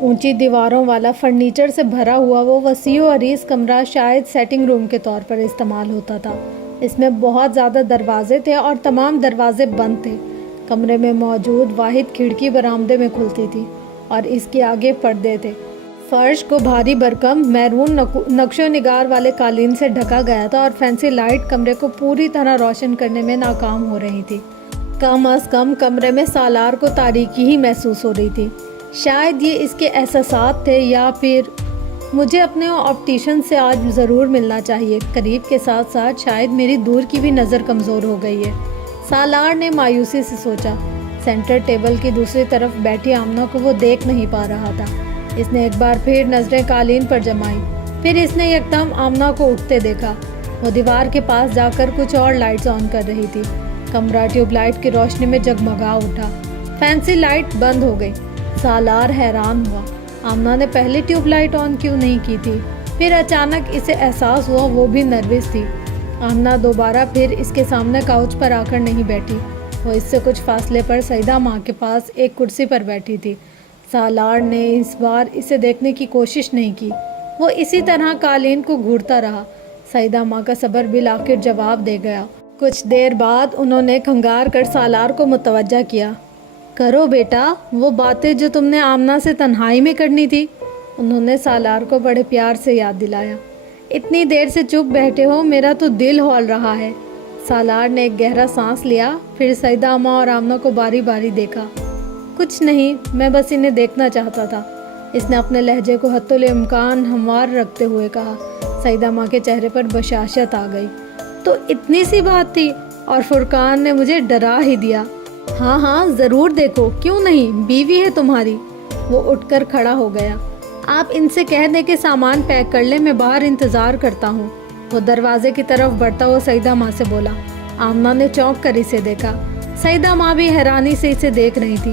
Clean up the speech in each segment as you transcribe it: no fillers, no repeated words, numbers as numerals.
اونچی دیواروں والا فرنیچر سے بھرا ہوا وہ وسیع و عریض کمرہ شاید سیٹنگ روم کے طور پر استعمال ہوتا تھا۔ اس میں بہت زیادہ دروازے تھے اور تمام دروازے بند تھے۔ کمرے میں موجود واحد کھڑکی برآمدے میں کھلتی تھی اور اس کے آگے پردے تھے۔ فرش کو بھاری بھرکم میرون نقش و نگار والے قالین سے ڈھکا گیا تھا اور فینسی لائٹ کمرے کو پوری طرح روشن کرنے میں ناکام ہو رہی تھی۔ کم از کم کمرے میں سالار کو تاریکی ہی محسوس ہو رہی تھی۔ شاید یہ اس کے احساسات تھے یا پھر مجھے اپنے آپٹیشن سے آج ضرور ملنا چاہیے۔ قریب کے ساتھ ساتھ شاید میری دور کی بھی نظر کمزور ہو گئی ہے، سالار نے مایوسی سے سوچا۔ سینٹر ٹیبل کی دوسری طرف بیٹھی آمنہ کو وہ دیکھ نہیں پا رہا تھا۔ اس نے ایک بار پھر نظریں قالین پر جمائی، پھر اس نے یکدم آمنہ کو اٹھتے دیکھا۔ وہ دیوار کے پاس جا کر کچھ اور لائٹس آن کر رہی تھی۔ کمرہ ٹیوب لائٹ کی روشنی میں جگمگا اٹھا۔ فینسی لائٹ بند ہو گئی۔ سالار حیران ہوا، آمنہ نے پہلے ٹیوب لائٹ آن کیوں نہیں کی تھی؟ پھر اچانک اسے احساس ہوا وہ بھی نروس تھی۔ آمنہ دوبارہ پھر اس کے سامنے کاؤچ پر آ کر نہیں بیٹھی، وہ اس سے کچھ فاصلے پر سعیدہ ماں کے پاس ایک کرسی پر بیٹھی تھی۔ سالار نے اس بار اسے دیکھنے کی کوشش نہیں کی، وہ اسی طرح قالین کو گھورتا رہا۔ سعیدہ ماں کا صبر بالآخر جواب دے گیا۔ کچھ دیر بعد انہوں نے کھنگار کر سالار کو متوجہ کیا۔ کرو بیٹا وہ باتیں جو تم نے آمنہ سے تنہائی میں کرنی تھی، انہوں نے سالار کو بڑے پیار سے یاد دلایا۔ اتنی دیر سے چپ بیٹھے ہو، میرا تو دل ہول رہا ہے۔ سالار نے ایک گہرا سانس لیا، پھر سعیدہ ماں اور آمنہ کو باری باری دیکھا۔ کچھ نہیں، میں بس انہیں دیکھنا چاہتا تھا، اس نے اپنے لہجے کو حتی الامکان ہموار رکھتے ہوئے کہا۔ سعیدہ ماں کے چہرے پر بشاشت آ گئی۔ تو اتنی سی بات تھی اور فرقان نے مجھے ڈرا ہی دیا۔ ہاں ہاں ضرور دیکھو، کیوں نہیں، بیوی ہے تمہاری۔ وہ اٹھ کر کھڑا ہو گیا۔ آپ ان سے کہہ دیں کہ سامان پیک کر لیں، میں باہر انتظار کرتا ہوں۔ وہ دروازے کی طرف بڑھتا ہوا سعیدہ ماں سے بولا۔ آمنہ نے چونک کر اسے دیکھا۔ سعیدہ ماں بھی حیرانی سے اسے دیکھ رہی تھی۔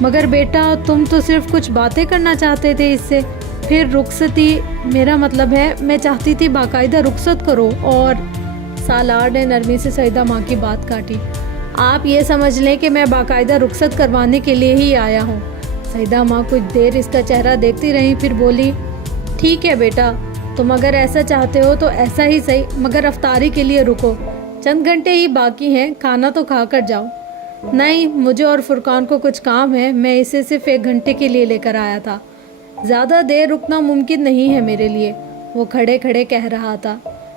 مگر بیٹا تم تو صرف کچھ باتیں کرنا چاہتے تھے اس سے، پھر رخصتی، میرا مطلب ہے میں چاہتی تھی باقاعدہ رخصت کرو۔ اور سالار نے نرمی سے سعیدہ ماں کی بات کاٹی۔ آپ یہ سمجھ لیں کہ میں باقاعدہ رخصت کروانے کے لیے ہی آیا ہوں۔ سعیدہ ماں کچھ دیر اس کا چہرہ دیکھتی رہی، پھر بولی، ٹھیک ہے بیٹا، تم اگر ایسا چاہتے ہو تو ایسا ہی صحیح، مگر افطاری کے لیے رکو، چند گھنٹے ہی باقی ہیں، کھانا تو کھا کر جاؤ۔ نہیں، مجھے اور فرقان کو کچھ کام ہے، میں اسے صرف 1 گھنٹے کے لیے لے کر آیا تھا، زیادہ دیر رکنا ممکن نہیں ہے میرے لیے، وہ کھڑے کھڑے کہہ رہا تھا۔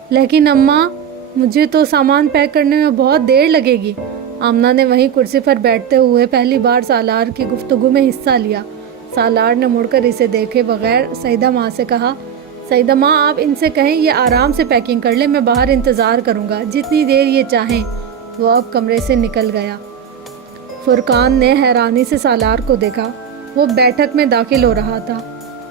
لیکن اماں، مجھے تو سامان پیک کرنے میں بہت دیر لگے گی۔ آمنہ نے وہیں کرسی پر بیٹھتے ہوئے پہلی بار سالار کی گفتگو میں حصہ لیا۔ سالار نے مڑ کر اسے دیکھے بغیر سعیدہ ماں سے کہا، سعیدہ ماں آپ ان سے کہیں یہ آرام سے پیکنگ کر لیں، میں باہر انتظار کروں گا جتنی دیر یہ چاہیں۔ وہ اب کمرے سے نکل گیا۔ فرقان نے حیرانی سے سالار کو دیکھا، وہ بیٹھک میں داخل ہو رہا تھا۔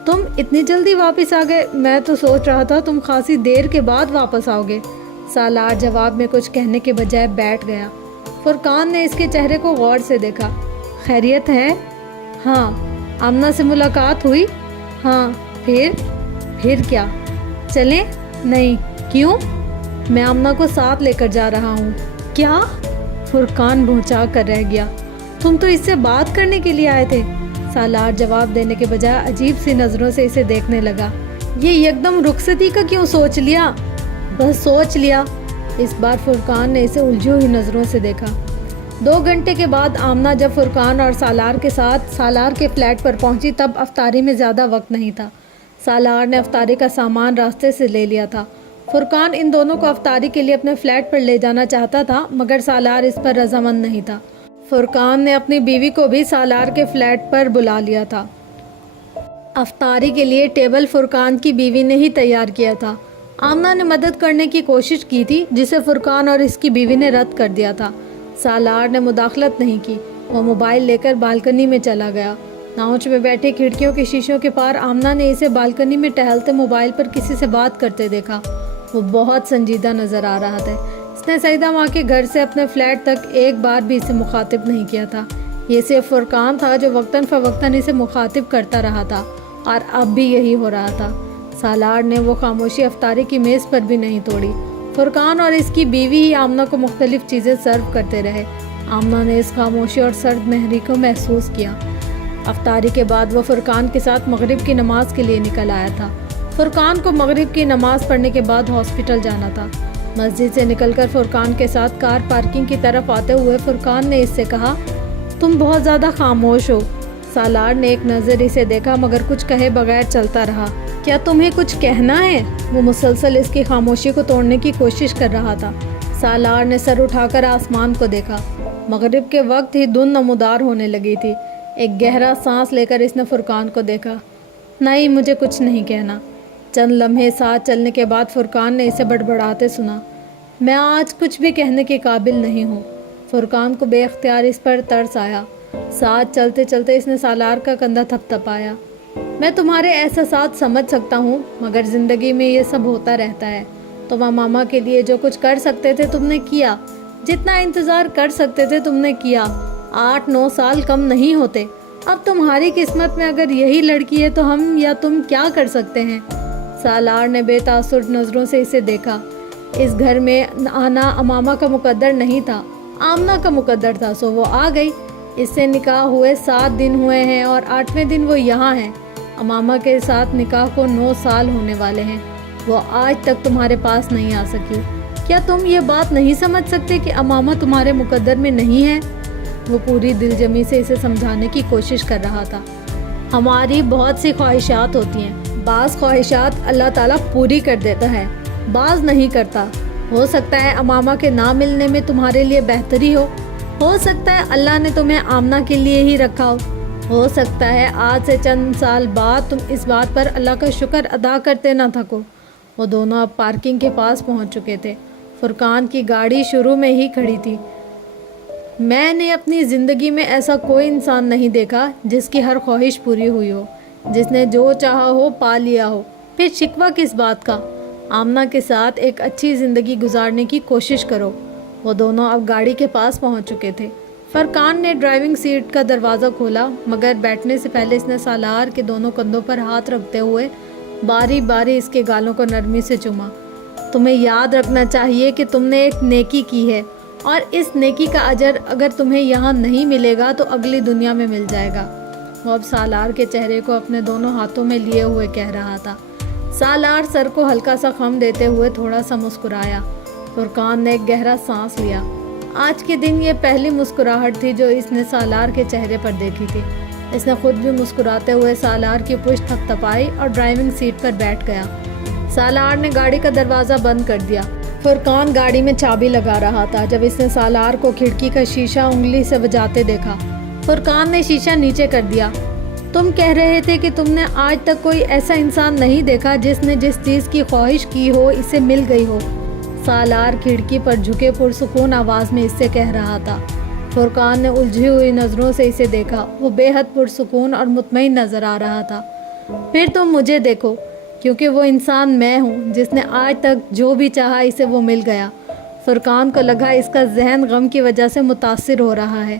تم اتنی جلدی واپس آ گئے؟ میں تو سوچ رہا تھا تم خاصی دیر کے بعد واپس آؤ گے۔ سالار جواب میں کچھ کہنے کے بجائے بیٹھ گیا۔ فرقان نے اس کے چہرے کو غور سے دیکھا۔ خیریت ہے؟ ہاں۔ آمنہ سے ملاقات ہوئی؟ ہاں۔ پھر کیا؟ چلیں؟ نہیں۔ کیوں؟ میں آمنہ کو ساتھ لے کر جا رہا ہوں۔ کیا؟ فرقان بھونچا کر رہ گیا۔ تم تو اس سے بات کرنے کے لیے آئے تھے۔ سالار جواب دینے کے بجائے عجیب سی نظروں سے اسے دیکھنے لگا۔ یہ یکدم رخصتی کا کیوں سوچ لیا؟ بس سوچ لیا۔ اس بار فرقان نے اسے الجھی ہوئی نظروں سے دیکھا۔ 2 گھنٹے کے بعد آمنہ جب فرقان اور سالار کے ساتھ سالار کے فلیٹ پر پہنچی تب افطاری میں زیادہ وقت نہیں تھا۔ سالار نے افطاری کا سامان راستے سے لے لیا تھا۔ فرقان ان دونوں کو افطاری کے لیے اپنے فلیٹ پر لے جانا چاہتا تھا، مگر سالار اس پر رضامند نہیں تھا۔ فرقان نے اپنی بیوی کو بھی سالار کے فلیٹ پر بلا لیا تھا۔ افطاری کے لیے ٹیبل فرقان کی بیوی نے ہی تیار کیا تھا۔ آمنہ نے مدد کرنے کی کوشش کی تھی، جسے فرقان اور اس کی بیوی نے رد کر دیا تھا۔ سالار نے مداخلت نہیں کی، وہ موبائل لے کر بالکنی میں چلا گیا۔ ناؤچ میں بیٹھے کھڑکیوں کے شیشوں کے پار آمنہ نے اسے بالکنی میں ٹہلتے موبائل پر کسی سے بات کرتے دیکھا۔ وہ بہت سنجیدہ نظر آ رہا تھا۔ اس نے سعیدہ ماں کے گھر سے اپنے فلیٹ تک ایک بار بھی اسے مخاطب نہیں کیا تھا۔ یہ صرف فرقان تھا جو وقتاً فوقتاً اسے مخاطب کرتا رہا تھا، اور اب بھی یہی ہو رہا تھا۔ سالار نے وہ خاموشی افطاری کی میز پر بھی نہیں توڑی۔ فرقان اور اس کی بیوی ہی آمنہ کو مختلف چیزیں سرو کرتے رہے۔ آمنہ نے اس خاموشی اور سرد مہری کو محسوس کیا۔ افطاری کے بعد وہ فرقان کے ساتھ مغرب کی نماز کے لیے نکل آیا تھا۔ فرقان کو مغرب کی نماز پڑھنے کے بعد ہاسپٹل جانا تھا۔ مسجد سے نکل کر فرقان کے ساتھ کار پارکنگ کی طرف آتے ہوئے فرقان نے اس سے کہا، تم بہت زیادہ خاموش ہو۔ سالار نے ایک نظر اسے دیکھا مگر کچھ کہے بغیر چلتا رہا۔ کیا تمہیں کچھ کہنا ہے؟ وہ مسلسل اس کی خاموشی کو توڑنے کی کوشش کر رہا تھا۔ سالار نے سر اٹھا کر آسمان کو دیکھا۔ مغرب کے وقت ہی دھند نمودار ہونے لگی تھی۔ ایک گہرا سانس لے کر اس نے فرقان کو دیکھا۔ نہیں، مجھے کچھ نہیں کہنا۔ چند لمحے ساتھ چلنے کے بعد فرقان نے اسے بڑبڑاتے سنا، میں آج کچھ بھی کہنے کے قابل نہیں ہوں۔ فرقان کو بے اختیار اس پر ترس آیا۔ ساتھ چلتے چلتے اس نے سالار کا کندھا تھپتھپایا۔ میں تمہارے احساسات سمجھ سکتا ہوں مگر زندگی میں یہ سب ہوتا رہتا ہے۔ تم ماما کے لیے جو کچھ کر سکتے تھے تم نے کیا، جتنا انتظار کر سکتے تھے تم نے کیا۔ 8-9 سال کم نہیں ہوتے۔ اب تمہاری قسمت میں اگر یہی لڑکی ہے تو ہم یا تم کیا کر سکتے ہیں؟ سالار نے بے تاثر نظروں سے اسے دیکھا۔ اس گھر میں آنا امامہ کا مقدر نہیں تھا، آمنہ کا مقدر تھا، سو وہ آ گئی۔ اس سے نکاح ہوئے 7 دن ہوئے ہیں اور 8ویں دن وہ یہاں ہیں۔ امامہ کے ساتھ نکاح کو 9 سال ہونے والے ہیں۔ وہ آج تک تمہارے پاس نہیں آ سکی۔ کیا تم یہ بات نہیں سمجھ سکتے کہ امامہ تمہارے مقدر میں نہیں ہے؟ وہ پوری دل جمی سے اسے سمجھانے کی کوشش کر رہا تھا۔ ہماری بہت سی خواہشات ہوتی ہیں، بعض خواہشات اللہ تعالیٰ پوری کر دیتا ہے، بعض نہیں کرتا۔ ہو سکتا ہے امامہ کے نہ ملنے میں تمہارے لیے بہتری ہو سکتا ہے اللہ نے تمہیں آمنہ کے لیے ہی رکھا ہو سکتا ہے آج سے چند سال بعد تم اس بات پر اللہ کا شکر ادا کرتے نہ تھکو۔ وہ دونوں اب پارکنگ کے پاس پہنچ چکے تھے۔ فرقان کی گاڑی شروع میں ہی کھڑی تھی۔ میں نے اپنی زندگی میں ایسا کوئی انسان نہیں دیکھا جس کی ہر خواہش پوری ہوئی ہو، جس نے جو چاہا ہو پا لیا ہو، پھر شکوہ کس بات کا؟ آمنہ کے ساتھ ایک اچھی زندگی گزارنے کی کوشش کرو۔ وہ دونوں اب گاڑی کے پاس پہنچ چکے تھے۔ فرقان نے ڈرائیونگ سیٹ کا دروازہ کھولا مگر بیٹھنے سے پہلے اس نے سالار کے دونوں کندھوں پر ہاتھ رکھتے ہوئے باری باری اس کے گالوں کو نرمی سے چوما۔ تمہیں یاد رکھنا چاہیے کہ تم نے ایک نیکی کی ہے اور اس نیکی کا اجر اگر تمہیں یہاں نہیں ملے گا تو اگلی دنیا میں مل جائے گا۔ وہ اب سالار کے چہرے کو اپنے دونوں ہاتھوں میں لیے ہوئے کہہ رہا تھا۔ سالار سر کو ہلکا سا خم دیتے ہوئے تھوڑا سا مسکرایا۔ فرقان نے ایک گہرا سانس لیا۔ آج کے دن یہ پہلی مسکراہٹ تھی جو اس نے سالار کے چہرے پر دیکھی تھی۔ اس نے خود بھی مسکراتے ہوئے سالار کی پشت تھپتھپائی اور ڈرائیونگ سیٹ پر بیٹھ گیا۔ سالار نے گاڑی کا دروازہ بند کر دیا۔ فرقان گاڑی میں چابی لگا رہا تھا جب اس نے سالار کو کھڑکی کا شیشہ انگلی سے بجاتے دیکھا۔ فرقان نے شیشہ نیچے کر دیا۔ تم کہہ رہے تھے کہ تم نے آج تک کوئی ایسا انسان نہیں دیکھا جس نے جس چیز کی خواہش کی ہو اسے مل گئی ہو۔ سالار کھڑکی پر جھکے پرسکون آواز میں اس سے کہہ رہا تھا۔ فرقان نے الجھی ہوئی نظروں سے اسے دیکھا۔ وہ بے حد پرسکون اور مطمئن نظر آ رہا تھا۔ پھر تم مجھے دیکھو، کیونکہ وہ انسان میں ہوں جس نے آج تک جو بھی چاہا اسے وہ مل گیا۔ فرقان کو لگا اس کا ذہن غم کی وجہ سے متاثر ہو رہا ہے۔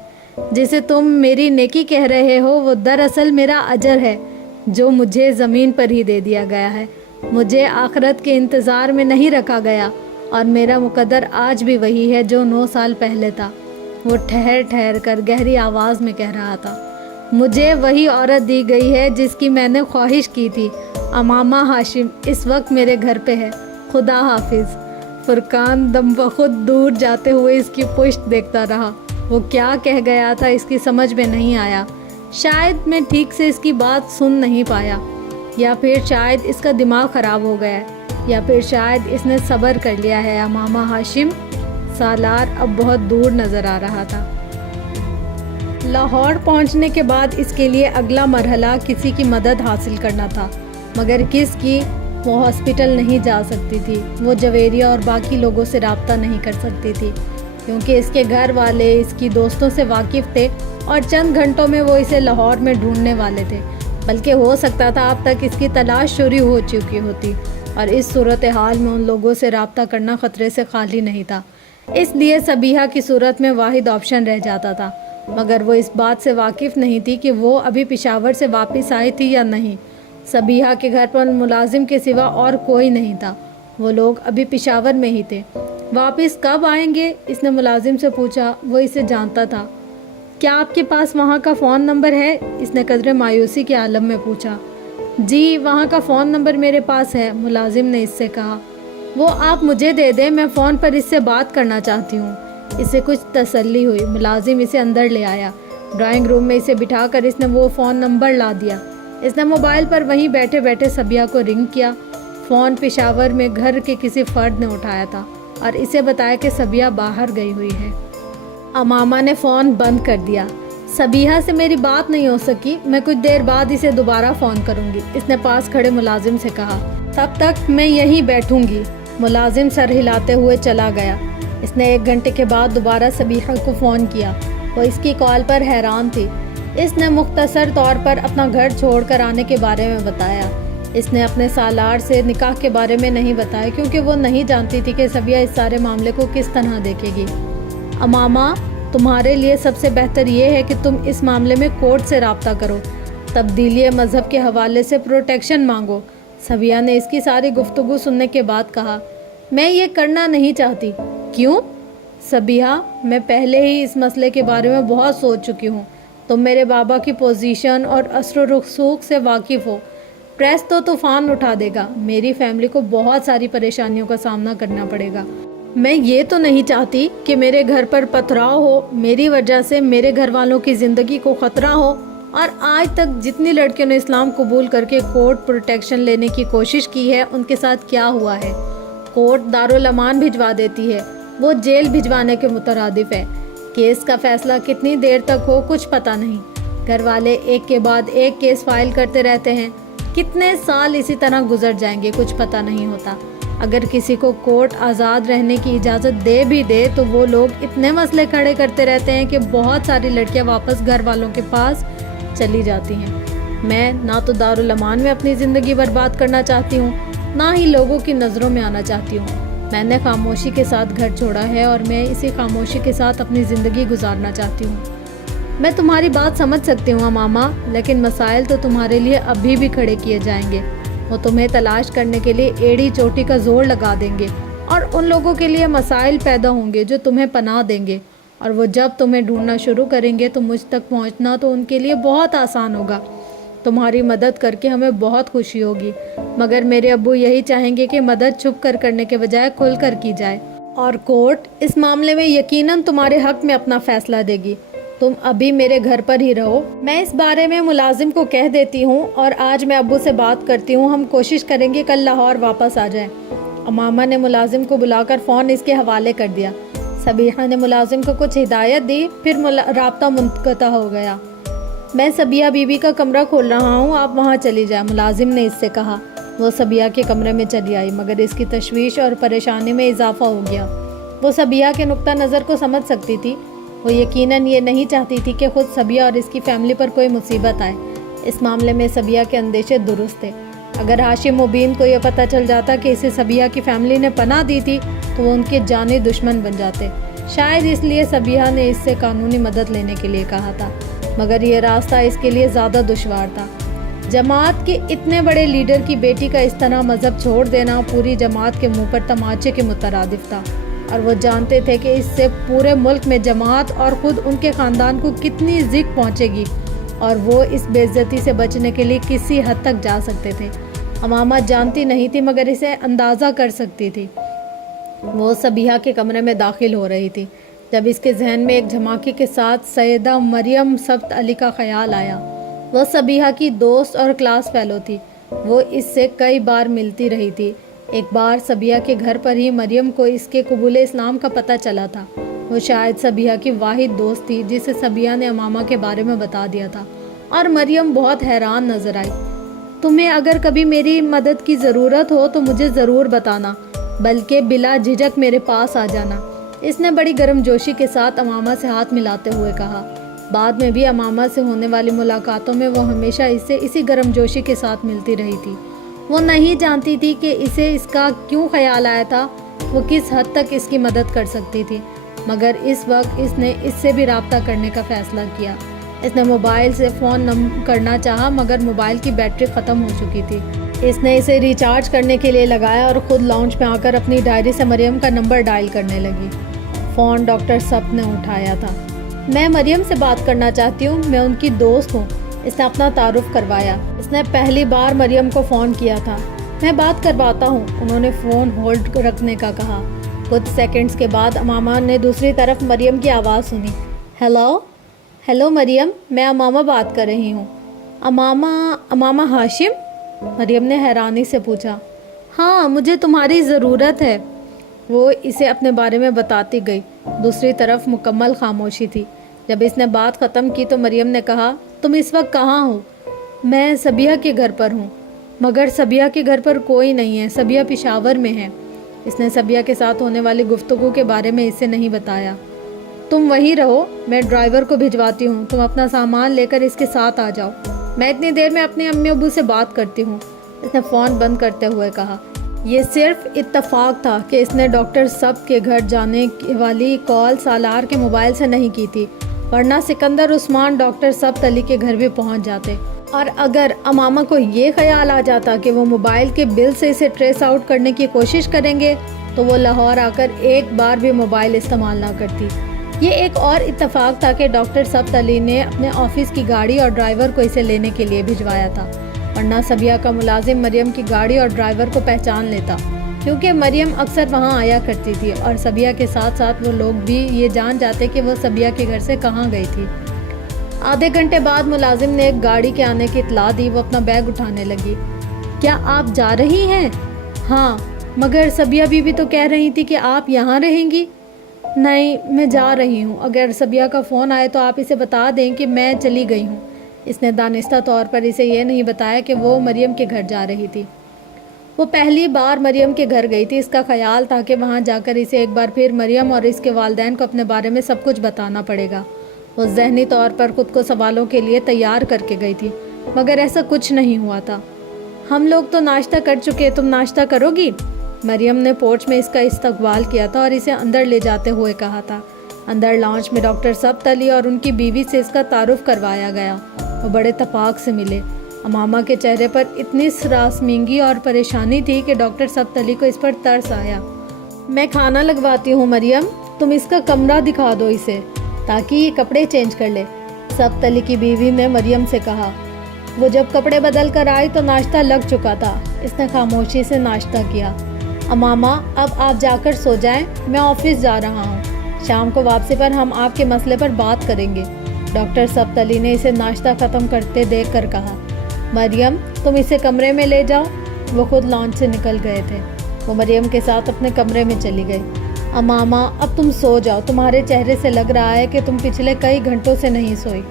جسے تم میری نیکی کہہ رہے ہو وہ دراصل میرا اجر ہے جو مجھے زمین پر ہی دے دیا گیا ہے۔ مجھے آخرت کے انتظار میں نہیں رکھا گیا اور میرا مقدر آج بھی وہی ہے جو 9 سال پہلے تھا۔ وہ ٹھہر ٹھہر کر گہری آواز میں کہہ رہا تھا۔ مجھے وہی عورت دی گئی ہے جس کی میں نے خواہش کی تھی۔ امامہ ہاشم اس وقت میرے گھر پہ ہے۔ خدا حافظ۔ فرقان دم بخود دور جاتے ہوئے اس کی پشت دیکھتا رہا۔ وہ کیا کہہ گیا تھا اس کی سمجھ میں نہیں آیا۔ شاید میں ٹھیک سے اس کی بات سن نہیں پایا، یا پھر شاید اس کا دماغ خراب ہو گیا ہے، یا پھر شاید اس نے صبر کر لیا ہے۔ امامہ ہاشم۔ سالار اب بہت دور نظر آ رہا تھا۔ لاہور پہنچنے کے بعد اس کے لیے اگلا مرحلہ کسی کی مدد حاصل کرنا تھا، مگر کس کی؟ وہ ہاسپٹل نہیں جا سکتی تھی۔ وہ جویریہ اور باقی لوگوں سے رابطہ نہیں کر سکتی تھی کیونکہ اس کے گھر والے اس کی دوستوں سے واقف تھے اور چند گھنٹوں میں وہ اسے لاہور میں ڈھونڈنے والے تھے، بلکہ ہو سکتا تھا اب تک اس کی تلاش شروع ہو چکی ہوتی، اور اس صورتحال میں ان لوگوں سے رابطہ کرنا خطرے سے خالی نہیں تھا۔ اس لیے صبیحہ کی صورت میں واحد آپشن رہ جاتا تھا، مگر وہ اس بات سے واقف نہیں تھی کہ وہ ابھی پشاور سے واپس آئی تھی یا نہیں۔ صبیحہ کے گھر پر ملازم کے سوا اور کوئی نہیں تھا۔ وہ لوگ ابھی پشاور میں ہی تھے۔ واپس کب آئیں گے؟ اس نے ملازم سے پوچھا۔ وہ اسے جانتا تھا۔ کیا آپ کے پاس وہاں کا فون نمبر ہے؟ اس نے قدرے مایوسی کے عالم میں پوچھا۔ جی وہاں کا فون نمبر میرے پاس ہے، ملازم نے اس سے کہا۔ وہ آپ مجھے دے دیں، میں فون پر اس سے بات کرنا چاہتی ہوں۔ اسے کچھ تسلی ہوئی۔ ملازم اسے اندر لے آیا۔ ڈرائنگ روم میں اسے بٹھا کر اس نے وہ فون نمبر لا دیا۔ اس نے موبائل پر وہیں بیٹھے بیٹھے صبیہ کو رنگ کیا۔ فون پشاور میں گھر کے کسی فرد نے اٹھایا تھا اور اسے بتایا کہ صبیہ باہر گئی ہوئی ہے۔ امامہ نے فون بند کر دیا۔ صبیہ سے میری بات نہیں ہو سکی، میں کچھ دیر بعد اسے دوبارہ فون کروں گی، اس نے پاس کھڑے ملازم سے کہا۔ تب تک میں یہیں بیٹھوں گی۔ ملازم سر ہلاتے ہوئے چلا گیا۔ اس نے 1 گھنٹے کے بعد دوبارہ صبیہ کو فون کیا۔ وہ اس کی کال پر حیران تھی۔ اس نے مختصر طور پر اپنا گھر چھوڑ کر آنے کے بارے میں بتایا۔ اس نے اپنے سالار سے نکاح کے بارے میں نہیں بتایا کیونکہ وہ نہیں جانتی تھی کہ صبیہ اس سارے معاملے کو کس طرح دیکھے گی۔ امامہ، تمہارے لیے سب سے بہتر یہ ہے کہ تم اس معاملے میں کورٹ سے رابطہ کرو، تبدیلی مذہب کے حوالے سے پروٹیکشن مانگو۔ صبیہ نے اس کی ساری گفتگو سننے کے بعد کہا، میں یہ کرنا نہیں چاہتی۔ کیوں؟ صبیہ، میں پہلے ہی اس مسئلے کے بارے میں بہت سوچ چکی ہوں۔ تم میرے بابا کی پوزیشن اور اثر و رسوخ سے واقف ہو۔ پریس تو طوفان اٹھا دے گا، میری فیملی کو بہت ساری پریشانیوں کا سامنا کرنا پڑے گا۔ میں یہ تو نہیں چاہتی کہ میرے گھر پر پتھراؤ ہو، میری وجہ سے میرے گھر والوں کی زندگی کو خطرہ ہو۔ اور آج تک جتنی لڑکیوں نے اسلام قبول کر کے کورٹ پروٹیکشن لینے کی کوشش کی ہے، ان کے ساتھ کیا ہوا ہے؟ کورٹ دارالامان بھجوا دیتی ہے، وہ جیل بھجوانے کے مترادف ہے۔ کیس کا فیصلہ کتنی دیر تک ہو کچھ پتہ نہیں۔ گھر والے ایک کے بعد ایک کیس فائل کرتے رہتے ہیں، کتنے سال اسی طرح گزر جائیں گے کچھ پتہ نہیں ہوتا۔ اگر کسی کو کورٹ آزاد رہنے کی اجازت دے بھی دے تو وہ لوگ اتنے مسئلے کھڑے کرتے رہتے ہیں کہ بہت ساری لڑکیاں واپس گھر والوں کے پاس چلی جاتی ہیں۔ میں نہ تو دارالامان میں اپنی زندگی برباد کرنا چاہتی ہوں، نہ ہی لوگوں کی نظروں میں آنا چاہتی ہوں۔ میں نے خاموشی کے ساتھ گھر چھوڑا ہے اور میں اسی خاموشی کے ساتھ اپنی زندگی گزارنا چاہتی ہوں۔ میں تمہاری بات سمجھ سکتی ہوں امامہ، لیکن مسائل تو تمہارے لیے ابھی بھی کھڑے کیے جائیں گے۔ وہ تمہیں تلاش کرنے کے لیے ایڑی چوٹی کا زور لگا دیں گے، اور ان لوگوں کے لیے مسائل پیدا ہوں گے جو تمہیں پناہ دیں گے، اور وہ جب تمہیں ڈھونڈنا شروع کریں گے تو مجھ تک پہنچنا تو ان کے لیے بہت آسان ہوگا۔ تمہاری مدد کر کے ہمیں بہت خوشی ہوگی، مگر میرے ابو یہی چاہیں گے کہ مدد چھپ کر کرنے کے بجائے کھل کر کی جائے، اور کورٹ اس معاملے میں یقیناً تمہارے حق میں اپنا فیصلہ دے گی۔ تم ابھی میرے گھر پر ہی رہو، میں اس بارے میں ملازم کو کہہ دیتی ہوں اور آج میں ابو سے بات کرتی ہوں، ہم کوشش کریں گے کل لاہور واپس آ جائیں۔ امامہ نے ملازم کو بلا کر فون اس کے حوالے کر دیا۔ صبیحہ نے ملازم کو کچھ ہدایت دی، پھر رابطہ منقطع ہو گیا۔ میں صبیحہ بی بی کا کمرہ کھول رہا ہوں، آپ وہاں چلی جائیں، ملازم نے اس سے کہا۔ وہ صبیحہ کے کمرے میں چلی آئی، مگر اس کی تشویش اور پریشانی میں اضافہ ہو گیا۔ وہ صبیحہ کے نقطہ نظر کو سمجھ سکتی تھی۔ وہ یقیناً یہ نہیں چاہتی تھی کہ خود صبیحہ اور اس کی فیملی پر کوئی مصیبت آئے۔ اس معاملے میں صبیحہ کے اندیشے درست تھے۔ اگر ہاشم مبین کو یہ پتہ چل جاتا کہ اسے صبیحہ کی فیملی نے پناہ دی تھی تو وہ ان کے جانی دشمن بن جاتے۔ شاید اس لیے صبیحہ نے اس سے قانونی مدد لینے کے لیے کہا تھا، مگر یہ راستہ اس کے لیے زیادہ دشوار تھا۔ جماعت کے اتنے بڑے لیڈر کی بیٹی کا اس طرح مذہب چھوڑ دینا پوری جماعت کے منہ پر تماچے کے مترادف تھا، اور وہ جانتے تھے کہ اس سے پورے ملک میں جماعت اور خود ان کے خاندان کو کتنی ذک پہنچے گی، اور وہ اس بے عزتی سے بچنے کے لیے کسی حد تک جا سکتے تھے۔ امامہ جانتی نہیں تھی مگر اسے اندازہ کر سکتی تھی۔ وہ صبیحہ کے کمرے میں داخل ہو رہی تھی جب اس کے ذہن میں ایک جھماکے کے ساتھ سیدہ مریم سبت علی کا خیال آیا۔ وہ صبیحہ کی دوست اور کلاس فیلو تھی، وہ اس سے کئی بار ملتی رہی تھی۔ ایک بار صبیحہ کے گھر پر ہی مریم کو اس کے قبول اسلام کا پتہ چلا تھا۔ وہ شاید صبیحہ کی واحد دوست تھی جسے صبیحہ نے امامہ کے بارے میں بتا دیا تھا، اور مریم بہت حیران نظر آئی۔ تمہیں اگر کبھی میری مدد کی ضرورت ہو تو مجھے ضرور بتانا، بلکہ بلا جھجک میرے پاس آ جانا، اس نے بڑی گرم جوشی کے ساتھ امامہ سے ہاتھ ملاتے ہوئے کہا۔ بعد میں بھی امامہ سے ہونے والی ملاقاتوں میں وہ ہمیشہ اس سے اسی گرم جوشی کے ساتھ ملتی رہی تھی۔ وہ نہیں جانتی تھی کہ اسے اس کا کیوں خیال آیا تھا، وہ کس حد تک اس کی مدد کر سکتی تھی، مگر اس وقت اس نے اس سے بھی رابطہ کرنے کا فیصلہ کیا۔ اس نے موبائل سے فون کرنا چاہا مگر موبائل کی بیٹری ختم ہو چکی تھی۔ اس نے اسے ریچارج کرنے کے لیے لگایا اور خود لاؤنج میں آ کر اپنی ڈائری سے مریم کا نمبر ڈائل کرنے لگی۔ فون ڈاکٹر سبت نے اٹھایا تھا۔ میں مریم سے بات کرنا چاہتی ہوں, میں ان کی دوست ہوں. اس نے اپنا تعارف کروایا. اس نے پہلی بار مریم کو فون کیا تھا. میں بات کرواتا ہوں, انہوں نے فون ہولڈ رکھنے کا کہا. کچھ سیکنڈز کے بعد امامہ نے دوسری طرف مریم کی آواز سنی. ہیلو مریم, میں امامہ بات کر رہی ہوں. امامہ ہاشم؟ مریم نے حیرانی سے پوچھا. ہاں, مجھے تمہاری ضرورت ہے. وہ اسے اپنے بارے میں بتاتی گئی. دوسری طرف مکمل خاموشی تھی. جب اس نے بات ختم کی تو مریم نے کہا, تم اس وقت کہاں ہو؟ میں صبیہ کے گھر پر ہوں. مگر صبیہ کے گھر پر کوئی نہیں ہے, صبیہ پشاور میں ہے. اس نے صبیہ کے ساتھ ہونے والی گفتگو کے بارے میں اسے نہیں بتایا. تم وہیں رہو, میں ڈرائیور کو بھجواتی ہوں, تم اپنا سامان لے کر اس کے ساتھ آ جاؤ. میں اتنی دیر میں اپنے امی ابو سے بات کرتی ہوں. اس نے فون بند کرتے ہوئے کہا. یہ صرف اتفاق تھا کہ اس نے ڈاکٹر سب کے گھر جانے والی کال سالار کے موبائل سے نہیں کی تھی, ورنہ سکندر عثمان ڈاکٹر سب تلی کے گھر بھی پہنچ جاتے. اور اگر امامہ کو یہ خیال آ جاتا کہ وہ موبائل کے بل سے اسے ٹریس آؤٹ کرنے کی کوشش کریں گے تو وہ لاہور آ کر ایک بار بھی موبائل استعمال نہ کرتی. یہ ایک اور اتفاق تھا کہ ڈاکٹر سبت علی نے اپنے آفس کی گاڑی اور ڈرائیور کو اسے لینے کے لیے بھجوایا تھا, ورنہ صبیہ کا ملازم مریم کی گاڑی اور ڈرائیور کو پہچان لیتا, کیونکہ مریم اکثر وہاں آیا کرتی تھی اور صبیہ کے ساتھ ساتھ وہ لوگ بھی یہ جان جاتے کہ وہ صبیہ کے گھر سے کہاں گئی تھی. آدھے گھنٹے بعد ملازم نے ایک گاڑی کے آنے کی اطلاع دی. وہ اپنا بیگ اٹھانے لگی. کیا آپ جا رہی ہیں؟ ہاں, مگر صبیہ بیوی تو کہہ رہی تھی کہ آپ یہاں رہیں گی. نہیں, میں جا رہی ہوں. اگر صبیہ کا فون آئے تو آپ اسے بتا دیں کہ میں چلی گئی ہوں. اس نے دانستہ طور پر اسے یہ نہیں بتایا کہ وہ مریم کے گھر جا رہی تھی. وہ پہلی بار مریم کے گھر گئی تھی. اس کا خیال تھا کہ وہاں جا کر اسے ایک بار پھر مریم اور اس کے والدین کو اپنے بارے میں سب کچھ بتانا پڑے گا. وہ ذہنی طور پر خود کو سوالوں کے لیے تیار کر کے گئی تھی, مگر ایسا کچھ نہیں ہوا تھا. ہم لوگ تو ناشتہ کر چکے, تم ناشتہ کرو گی؟ مریم نے پورچ میں اس کا استقبال کیا تھا اور اسے اندر لے جاتے ہوئے کہا تھا. اندر لاؤنج میں ڈاکٹر سبت علی اور ان کی بیوی سے اس کا تعارف کروایا گیا. وہ بڑے اتفاق سے ملے. امامہ کے چہرے پر اتنی راسمینگی اور پریشانی تھی کہ ڈاکٹر سبت علی کو اس پر ترس آیا. میں کھانا لگواتی ہوں مریم, تم اس کا کمرہ دکھا دو اسے تاکہ یہ کپڑے چینج کر لے, سبت علی کی بیوی نے مریم سے کہا. وہ جب کپڑے بدل کر آئی تو ناشتہ لگ چکا تھا. اس نے خاموشی سے ناشتہ کیا. امامہ, اب آپ جا کر سو جائیں, میں آفس جا رہا ہوں. شام کو واپسی پر ہم آپ کے مسئلے پر بات کریں گے. ڈاکٹر سبت علی نے اسے ناشتہ ختم کرتے دیکھ کر کہا. مریم, تم اسے کمرے میں لے جاؤ. وہ خود لانچ سے نکل گئے تھے. وہ مریم کے ساتھ اپنے کمرے میں چلی گئی. امامہ, اب تم سو جاؤ, تمہارے چہرے سے لگ رہا ہے کہ تم پچھلے کئی گھنٹوں سے نہیں سوئی.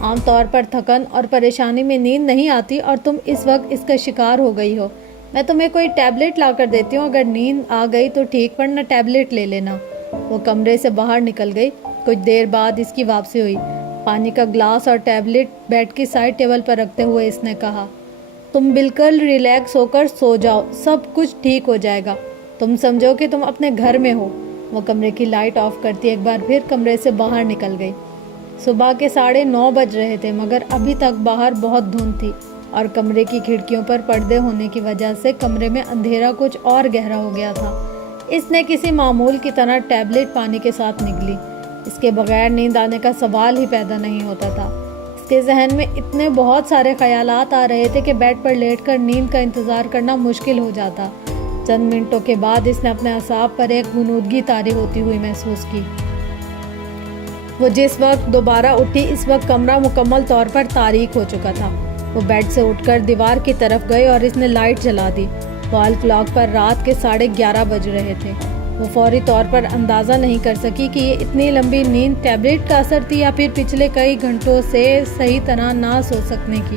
عام طور پر تھکن اور پریشانی میں نیند نہیں آتی اور تم اس وقت اس کا شکار ہو گئی ہو. میں تمہیں کوئی ٹیبلٹ لا کر دیتی ہوں, اگر نیند آ گئی تو ٹھیک, ورنہ ٹیبلٹ لے لینا. وہ کمرے سے باہر نکل گئی. کچھ دیر بعد اس کی واپسی ہوئی. پانی کا گلاس اور ٹیبلٹ بیڈ کی سائڈ ٹیبل پر رکھتے ہوئے اس نے کہا. تم بالکل ریلیکس ہو کر سو جاؤ, سب کچھ ٹھیک ہو جائے گا. تم سمجھو کہ تم اپنے گھر میں ہو. وہ کمرے کی لائٹ آف کرتی ایک بار پھر کمرے سے باہر نکل گئی. صبح کے 9:30 بج رہے تھے, مگر ابھی تک باہر بہت دھند تھی اور کمرے کی کھڑکیوں پر پردے ہونے کی وجہ سے کمرے میں اندھیرا کچھ اور گہرا ہو گیا تھا. اس نے کسی معمول کی طرح ٹیبلٹ پانی کے ساتھ نگلی. اس کے بغیر نیند آنے کا سوال ہی پیدا نہیں ہوتا تھا. اس کے ذہن میں اتنے بہت سارے خیالات آ رہے تھے کہ بیڈ پر لیٹ کر نیند کا انتظار کرنا مشکل ہو جاتا. چند منٹوں کے بعد اس نے اپنے اعصاب پر ایک غنودگی طاری ہوتی ہوئی محسوس کی. وہ جس وقت دوبارہ اٹھی اس وقت کمرہ مکمل طور پر تاریک ہو چکا تھا. وہ بیڈ سے اٹھ کر دیوار کی طرف گئے اور اس نے لائٹ جلا دی. وال کلاک پر رات کے 11:30 بج رہے تھے. وہ فوری طور پر اندازہ نہیں کر سکی کہ یہ اتنی لمبی نیند ٹیبلٹ کا اثر تھی یا پھر پچھلے کئی گھنٹوں سے صحیح طرح نہ سو سکنے کی.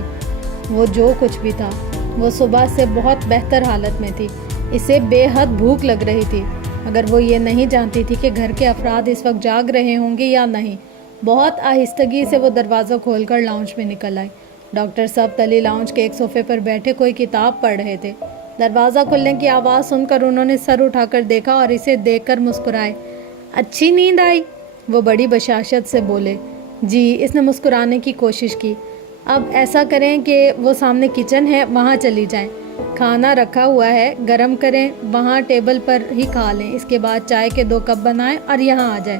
وہ جو کچھ بھی تھا, وہ صبح سے بہت بہتر حالت میں تھی. اسے بے حد بھوک لگ رہی تھی, مگر وہ یہ نہیں جانتی تھی کہ گھر کے افراد اس وقت جاگ رہے ہوں گے یا نہیں. بہت آہستگی سے وہ دروازہ کھول کر لاؤنج میں نکل آئی. ڈاکٹر سبت علی لاؤنج کے ایک صوفے پر بیٹھے کوئی کتاب پڑھ رہے تھے. دروازہ کھلنے کی آواز سن کر انہوں نے سر اٹھا کر دیکھا اور اسے دیکھ کر مسکرائے. اچھی نیند آئی؟ وہ بڑی بشاشت سے بولے. جی. اس نے مسکرانے کی کوشش کی. اب ایسا کریں کہ وہ سامنے کچن ہے, وہاں چلی جائیں. کھانا رکھا ہوا ہے, گرم کریں, وہاں ٹیبل پر ہی کھا لیں. اس کے بعد چائے کے 2 کپ بنائیں اور یہاں آ جائیں.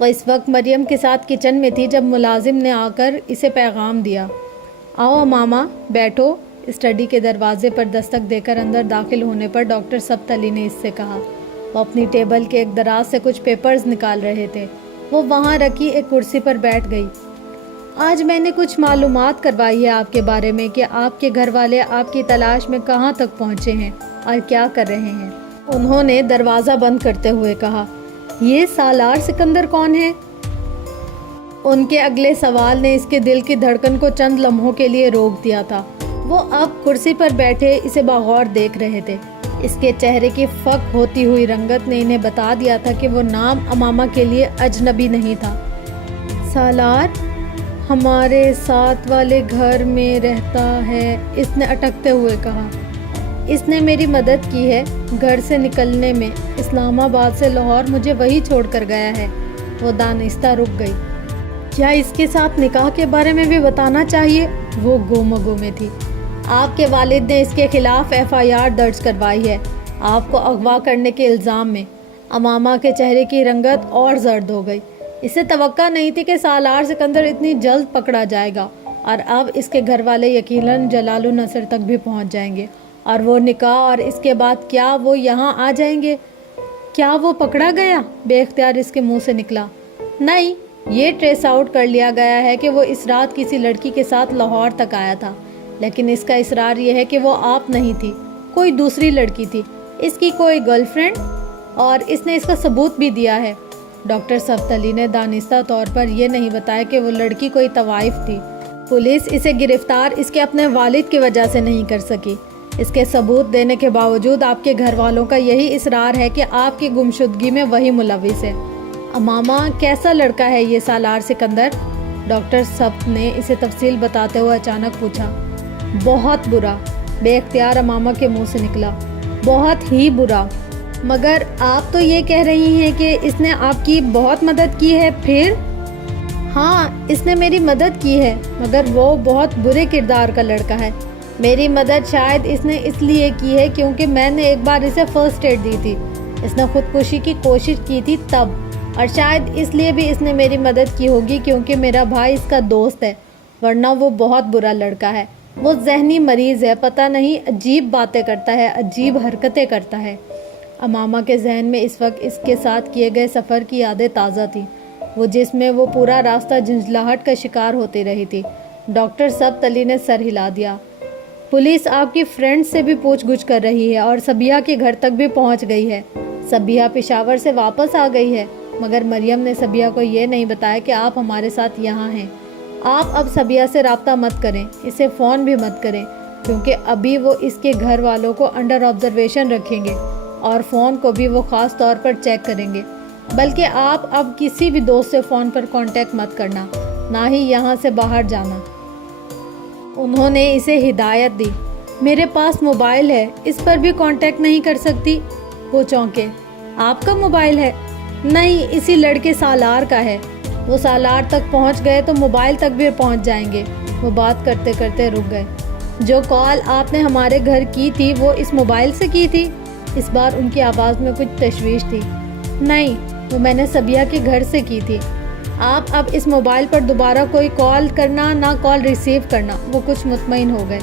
وہ اس وقت مریم کے ساتھ کچن میں تھی جب ملازم نے آ کر اسے پیغام دیا، آؤ ماما بیٹھو۔ اسٹڈی کے دروازے پر دستک دے کر اندر داخل ہونے پر ڈاکٹر سبتلی نے اس سے کہا۔ وہ اپنی ٹیبل کے ایک دراز سے کچھ پیپرز نکال رہے تھے۔ وہ وہاں رکھی ایک کرسی پر بیٹھ گئی۔ آج میں نے کچھ معلومات کروائی ہے آپ کے بارے میں کہ آپ کے گھر والے آپ کی تلاش میں کہاں تک پہنچے ہیں اور کیا کر رہے ہیں۔ انہوں نے دروازہ بند کرتے ہوئے کہا، یہ سالار سکندر کون ہے؟ ان کے اگلے سوال نے اس کے دل کی دھڑکن کو چند لمحوں کے لیے روک دیا تھا۔ وہ اب کرسی پر بیٹھے اسے باغور دیکھ رہے تھے۔ اس کے چہرے کی فک ہوتی ہوئی رنگت نے انہیں بتا دیا تھا کہ وہ نام امامہ کے لیے اجنبی نہیں تھا۔ سالار ہمارے ساتھ والے گھر میں رہتا ہے، اس نے اٹکتے ہوئے کہا۔ اس نے میری مدد کی ہے گھر سے نکلنے میں، اسلام آباد سے لاہور مجھے وہی چھوڑ کر گیا ہے۔ وہ دانستہ رک گئی۔ کیا اس کے ساتھ نکاح کے بارے میں بھی بتانا چاہیے؟ وہ گومگو میں تھی۔ آپ کے والد نے اس کے خلاف FIR درج کروائی ہے، آپ کو اغوا کرنے کے الزام میں۔ امامہ کے چہرے کی رنگت اور زرد ہو گئی۔ اسے توقع نہیں تھی کہ سالار سکندر اتنی جلد پکڑا جائے گا، اور اب اس کے گھر والے یقیناً جلال النصر تک بھی پہنچ جائیں گے، اور وہ نکاح اور اس کے بعد کیا وہ یہاں آ جائیں گے؟ کیا وہ پکڑا گیا؟ بے اختیار اس کے منہ سے نکلا۔ نہیں، یہ ٹریس آؤٹ کر لیا گیا ہے کہ وہ اس رات کسی لڑکی کے ساتھ لاہور تک آیا تھا، لیکن اس کا اصرار یہ ہے کہ وہ آپ نہیں تھی، کوئی دوسری لڑکی تھی، اس کی کوئی گرل فرینڈ، اور اس نے اس کا ثبوت بھی دیا ہے۔ ڈاکٹر سبتلی نے دانستہ طور پر یہ نہیں بتایا کہ وہ لڑکی کوئی طوائف تھی۔ پولیس اسے گرفتار اس کے اپنے والد کی وجہ سے نہیں کر سکی۔ اس کے ثبوت دینے کے باوجود آپ کے گھر والوں کا یہی اصرار ہے کہ آپ کی گمشدگی میں وہی ملوث ہے۔ امامہ کیسا لڑکا ہے یہ سالار سکندر؟ ڈاکٹر سبت نے اسے تفصیل بتاتے ہوئے اچانک پوچھا۔ بہت برا، بے اختیار امامہ کے منہ سے نکلا۔ بہت ہی برا۔ مگر آپ تو یہ کہہ رہی ہیں کہ اس نے آپ کی بہت مدد کی ہے، پھر؟ ہاں، اس نے میری مدد کی ہے، مگر وہ بہت برے کردار کا لڑکا ہے۔ میری مدد شاید اس نے اس لیے کی ہے کیونکہ میں نے ایک بار اسے فرسٹ ایڈ دی تھی۔ اس نے خودکشی کی کوشش کی تھی تب، اور شاید اس لیے بھی اس نے میری مدد کی ہوگی کیونکہ میرا بھائی اس کا دوست ہے، ورنہ وہ بہت برا لڑکا ہے۔ وہ ذہنی مریض ہے، پتہ نہیں عجیب باتیں کرتا ہے، عجیب حرکتیں کرتا ہے۔ امامہ کے ذہن میں اس وقت اس کے ساتھ کیے گئے سفر کی یادیں تازہ تھیں، وہ جس میں وہ پورا راستہ جھنجھلاہٹ کا شکار ہوتی رہی تھی۔ ڈاکٹر سبتلی نے سر ہلا دیا۔ پولیس آپ کی فرینڈ سے بھی پوچھ گچھ کر رہی ہے اور صبیہ کے گھر تک بھی پہنچ گئی ہے۔ صبیہ پشاور سے واپس آ گئی ہے، مگر مریم نے صبیہ کو یہ نہیں بتایا کہ آپ ہمارے ساتھ یہاں ہیں۔ آپ اب صبیہ سے رابطہ مت کریں، اسے فون بھی مت کریں، کیونکہ ابھی وہ اس کے گھر والوں کو انڈر آبزرویشن رکھیں گے، اور فون کو بھی وہ خاص طور پر چیک کریں گے۔ بلکہ آپ اب کسی بھی دوست سے فون پر کانٹیکٹ مت کرنا، نہ ہی یہاں سے باہر جانا۔ انہوں نے اسے ہدایت دی۔ میرے پاس موبائل ہے، اس پر بھی کانٹیکٹ نہیں کر سکتی؟ وہ چونکے۔ آپ کا موبائل ہے؟ نہیں، اسی لڑکے سالار کا ہے۔ وہ سالار تک پہنچ گئے تو موبائل تک بھی پہنچ جائیں گے۔ وہ بات کرتے کرتے رک گئے۔ جو کال آپ نے ہمارے گھر کی تھی وہ اس موبائل سے کی تھی؟ اس بار ان کی آواز میں کچھ تشویش تھی۔ نہیں، وہ میں نے صبیہ کے گھر سے کی تھی۔ آپ اب اس موبائل پر دوبارہ کوئی کال کرنا، نہ کال ریسیو کرنا۔ وہ کچھ مطمئن ہو گئے۔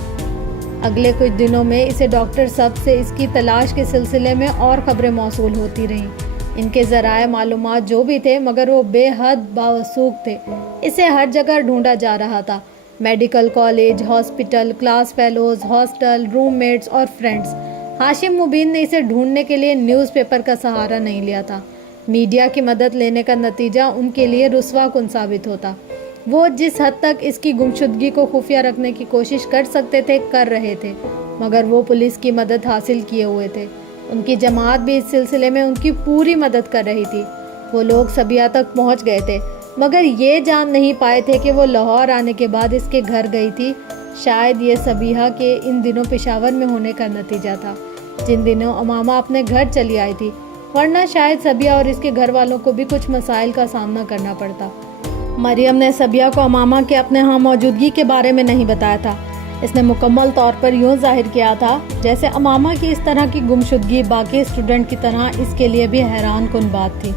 اگلے کچھ دنوں میں اسے ڈاکٹر سب سے اس کی تلاش کے سلسلے میں اور خبریں موصول ہوتی رہیں۔ ان کے ذرائع معلومات جو بھی تھے، مگر وہ بے حد باوثوق تھے۔ اسے ہر جگہ ڈھونڈا جا رہا تھا، medical college, hospital, class fellows, hostel, room mates اور فرینڈز۔ ہاشم مبین نے اسے ڈھونڈنے کے لیے نیوز پیپر کا سہارا نہیں لیا تھا۔ میڈیا کی مدد لینے کا نتیجہ ان کے لیے رسوا کن ثابت ہوتا۔ وہ جس حد تک اس کی گمشدگی کو خفیہ رکھنے کی کوشش کر سکتے تھے کر رہے تھے، مگر وہ پولیس کی مدد حاصل کیے ہوئے تھے۔ ان کی جماعت بھی اس سلسلے میں ان کی پوری مدد کر رہی تھی۔ وہ لوگ صبیہ تک پہنچ گئے تھے، مگر یہ جان نہیں پائے تھے کہ وہ لاہور آنے کے بعد اس کے گھر گئی تھی۔ شاید یہ صبیہ کے ان دنوں پشاور میں ہونے کا نتیجہ تھا، جن دنوں امامہ اپنے گھر چلی آئی تھی، ورنہ شاید صبیہ اور اس کے گھر والوں کو بھی کچھ مسائل کا سامنا کرنا پڑتا۔ مریم نے صبیہ کو امامہ کے اپنے ہاں موجودگی کے بارے میں نہیں بتایا تھا۔ اس نے مکمل طور پر یوں ظاہر کیا تھا جیسے امامہ کی اس طرح کی گمشدگی باقی اسٹوڈنٹ کی طرح اس کے لیے بھی حیران کن بات تھی۔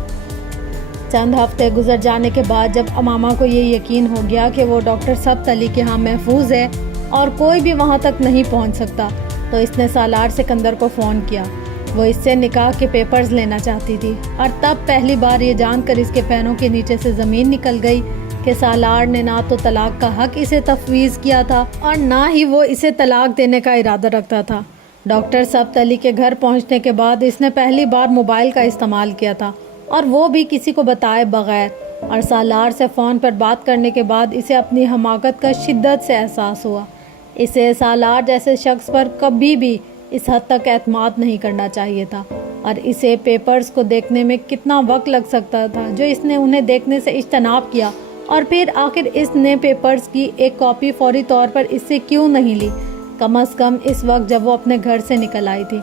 چند ہفتے گزر جانے کے بعد جب امامہ کو یہ یقین ہو گیا کہ وہ ڈاکٹر سبت علی کے ہاں محفوظ ہے اور کوئی بھی وہاں تک نہیں پہنچ سکتا، تو اس نے سالار سکندر کو فون کیا۔ وہ اس سے نکاح کے پیپرز لینا چاہتی تھی، اور تب پہلی بار یہ جان کر اس کے پیروں کے نیچے سے زمین نکل گئی کہ سالار نے نہ تو طلاق کا حق اسے تفویض کیا تھا اور نہ ہی وہ اسے طلاق دینے کا ارادہ رکھتا تھا۔ ڈاکٹر سبت علی کے گھر پہنچنے کے بعد اس نے پہلی بار موبائل کا استعمال کیا تھا، اور وہ بھی کسی کو بتائے بغیر، اور سالار سے فون پر بات کرنے کے بعد اسے اپنی حماقت کا شدت سے احساس ہوا۔ اسے سالار جیسے شخص پر کبھی بھی اس حد تک اعتماد نہیں کرنا چاہیے تھا، اور اسے پیپرز کو دیکھنے میں کتنا وقت لگ سکتا تھا جو اس نے انہیں دیکھنے سے اجتناب کیا، اور پھر آخر اس نے پیپرز کی ایک کاپی فوری طور پر اس سے کیوں نہیں لی، کم از کم اس وقت جب وہ اپنے گھر سے نکل آئی تھی۔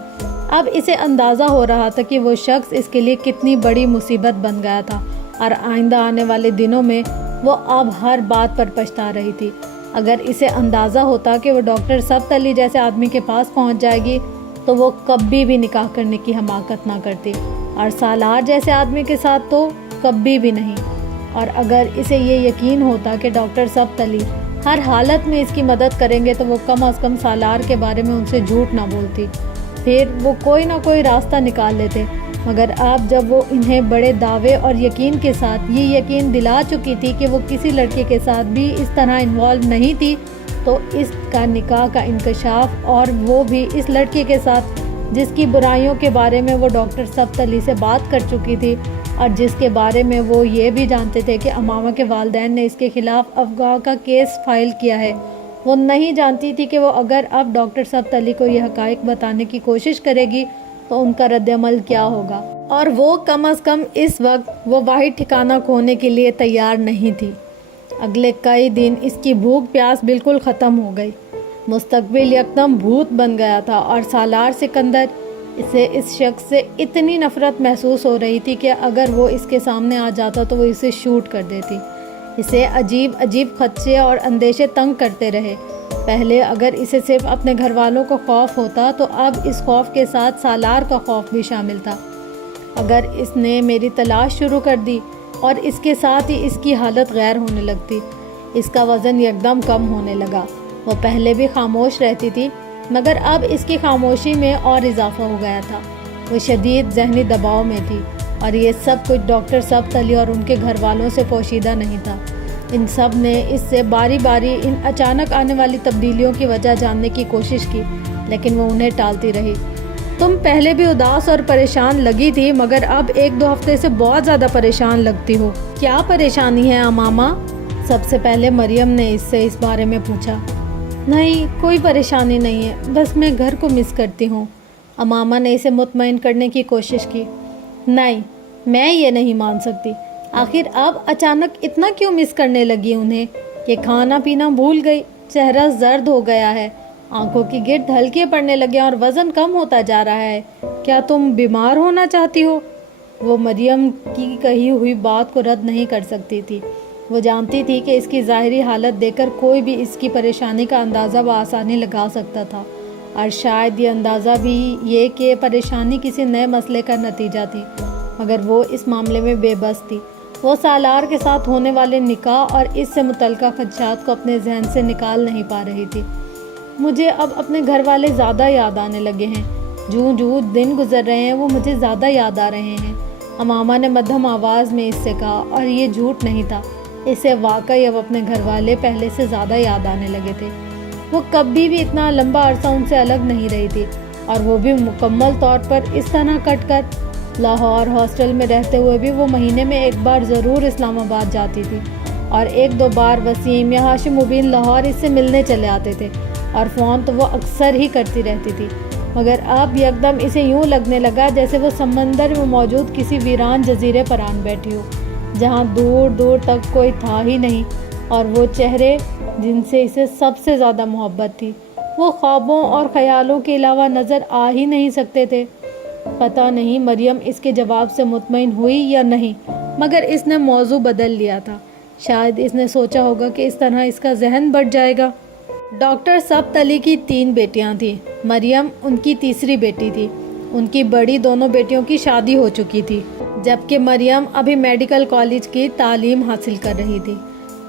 اب اسے اندازہ ہو رہا تھا کہ وہ شخص اس کے لیے کتنی بڑی مصیبت بن گیا تھا، اور آئندہ آنے والے دنوں میں وہ اب ہر بات پر پچھتا رہی تھی۔ اگر اسے اندازہ ہوتا کہ وہ ڈاکٹر سبت علی جیسے آدمی کے پاس پہنچ جائے گی تو وہ کبھی بھی نکاح کرنے کی حماقت نہ کرتی، اور سالار جیسے آدمی کے ساتھ تو کبھی بھی نہیں۔ اور اگر اسے یہ یقین ہوتا کہ ڈاکٹر سبت علی ہر حالت میں اس کی مدد کریں گے تو وہ کم از کم سالار کے بارے میں ان سے جھوٹ نہ بولتی، پھر وہ کوئی نہ کوئی راستہ نکال لیتے۔ مگر اب جب وہ انہیں بڑے دعوے اور یقین کے ساتھ یہ یقین دلا چکی تھی کہ وہ کسی لڑکے کے ساتھ بھی اس طرح انوالو نہیں تھی، تو اس کا نکاح کا انکشاف، اور وہ بھی اس لڑکے کے ساتھ جس کی برائیوں کے بارے میں وہ ڈاکٹر سبت علی سے بات کر چکی تھی، اور جس کے بارے میں وہ یہ بھی جانتے تھے کہ امامہ کے والدین نے اس کے خلاف افغاں کا کیس فائل کیا ہے، وہ نہیں جانتی تھی کہ وہ اگر اب ڈاکٹر سبت علی کو یہ حقائق بتانے کی کوشش کرے گی تو ان کا رد عمل کیا ہوگا، اور وہ کم از کم اس وقت وہ واحد ٹھکانہ کھونے کے لیے تیار نہیں تھی۔ اگلے کئی دن اس کی بھوک پیاس بالکل ختم ہو گئی، مستقبل یکدم بھوت بن گیا تھا، اور سالار سکندر اسے اس شخص سے اتنی نفرت محسوس ہو رہی تھی کہ اگر وہ اس کے سامنے آ جاتا تو وہ اسے شوٹ کر دیتی۔ اسے عجیب عجیب خدشے اور اندیشے تنگ کرتے رہے۔ پہلے اگر اسے صرف اپنے گھر والوں کو خوف ہوتا تو اب اس خوف کے ساتھ سالار کا خوف بھی شامل تھا۔ اگر اس نے میری تلاش شروع کر دی اور اس کے ساتھ ہی اس کی حالت غیر ہونے لگتی۔ اس کا وزن یکدم کم ہونے لگا۔ وہ پہلے بھی خاموش رہتی تھی، مگر اب اس کی خاموشی میں اور اضافہ ہو گیا تھا۔ وہ شدید ذہنی دباؤ میں تھی، اور یہ سب کچھ ڈاکٹر سبت علی اور ان کے گھر والوں سے پوشیدہ نہیں تھا۔ ان سب نے اس سے باری باری ان اچانک آنے والی تبدیلیوں کی وجہ جاننے کی کوشش کی، لیکن وہ انہیں ٹالتی رہی۔ تم پہلے بھی اداس اور پریشان لگی تھی، مگر اب 1-2 ہفتے سے بہت زیادہ پریشان لگتی ہو۔ کیا پریشانی ہے امامہ؟ سب سے پہلے مریم نے اس سے اس بارے میں پوچھا۔ نہیں، کوئی پریشانی نہیں ہے، بس میں گھر کو مس کرتی ہوں۔ امامہ نے اسے مطمئن کرنے کی کوشش کی۔ نہیں، میں یہ نہیں مان سکتی۔ آخر اب اچانک اتنا کیوں مس کرنے لگی انہیں کہ کھانا پینا بھول گئی، چہرہ زرد ہو گیا ہے، آنکھوں کی گرد ہلکے پڑنے لگے اور وزن کم ہوتا جا رہا ہے۔ کیا تم بیمار ہونا چاہتی ہو؟ وہ مریم کی کہی ہوئی بات کو رد نہیں کر سکتی تھی۔ وہ جانتی تھی کہ اس کی ظاہری حالت دیکھ کر کوئی بھی اس کی پریشانی کا اندازہ بآسانی لگا سکتا تھا، اور شاید یہ اندازہ بھی یہ کہ پریشانی کسی نئے مسئلے کا نتیجہ تھی، مگر وہ اس معاملے میں بے بس تھی۔ وہ سالار کے ساتھ ہونے والے نکاح اور اس سے متعلقہ خدشات کو اپنے ذہن سے نکال نہیں پا رہی تھی۔ مجھے اب اپنے گھر والے زیادہ یاد آنے لگے ہیں، جوں دن گزر رہے ہیں وہ مجھے زیادہ یاد آ رہے ہیں، امامہ نے مدھم آواز میں اس سے کہا، اور یہ جھوٹ نہیں تھا۔ اسے واقعی اب اپنے گھر والے پہلے سے زیادہ یاد آنے لگے تھے۔ وہ کبھی بھی اتنا لمبا عرصہ ان سے الگ نہیں رہی تھی، اور وہ بھی مکمل طور پر اس طرح کٹ کر۔ لاہور ہاسٹل میں رہتے ہوئے بھی وہ مہینے میں 1 بار ضرور اسلام آباد جاتی تھی، اور 1-2 بار وسیم یا ہاشم مبین لاہور اس سے ملنے چلے آتے تھے، اور فون تو وہ اکثر ہی کرتی رہتی تھی۔ مگر اب یکدم اسے یوں لگنے لگا جیسے وہ سمندر میں موجود کسی ویران جزیرے پر آن بیٹھی ہو، جہاں دور دور تک کوئی تھا ہی نہیں، اور وہ چہرے جن سے اسے سب سے زیادہ محبت تھی وہ خوابوں اور خیالوں کے علاوہ نظر آ ہی نہیں سکتے تھے۔ پتہ نہیں مریم اس کے جواب سے مطمئن ہوئی یا نہیں، مگر اس نے موضوع بدل لیا تھا۔ شاید اس نے سوچا ہوگا کہ اس طرح اس کا ذہن بٹ جائے گا۔ ڈاکٹر سبت علی کی 3 بیٹیاں تھیں، مریم ان کی تیسری بیٹی تھی۔ ان کی بڑی دونوں بیٹیوں کی شادی ہو چکی تھی۔ جبکہ مریم ابھی میڈیکل کالج کی تعلیم حاصل کر رہی تھی۔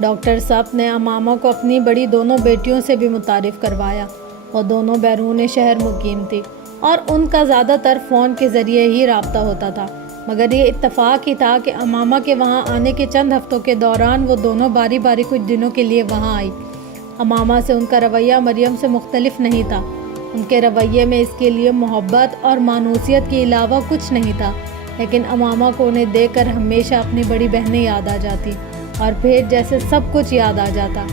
ڈاکٹر سبت نے امامہ کو اپنی بڑی دونوں بیٹیوں سے بھی متعارف کروایا۔ وہ دونوں بیرون شہر مقیم تھی اور ان کا زیادہ تر فون کے ذریعے ہی رابطہ ہوتا تھا، مگر یہ اتفاق ہی تھا کہ امامہ کے وہاں آنے کے چند ہفتوں کے دوران وہ دونوں باری باری کچھ دنوں کے لیے وہاں آئی۔ امامہ سے ان کا رویہ مریم سے مختلف نہیں تھا۔ ان کے رویے میں اس کے لیے محبت اور مانوسیت کے علاوہ کچھ نہیں تھا، لیکن امامہ کو انہیں دیکھ کر ہمیشہ اپنی بڑی بہنیں یاد آ جاتی اور پھر جیسے سب کچھ یاد آ جاتا،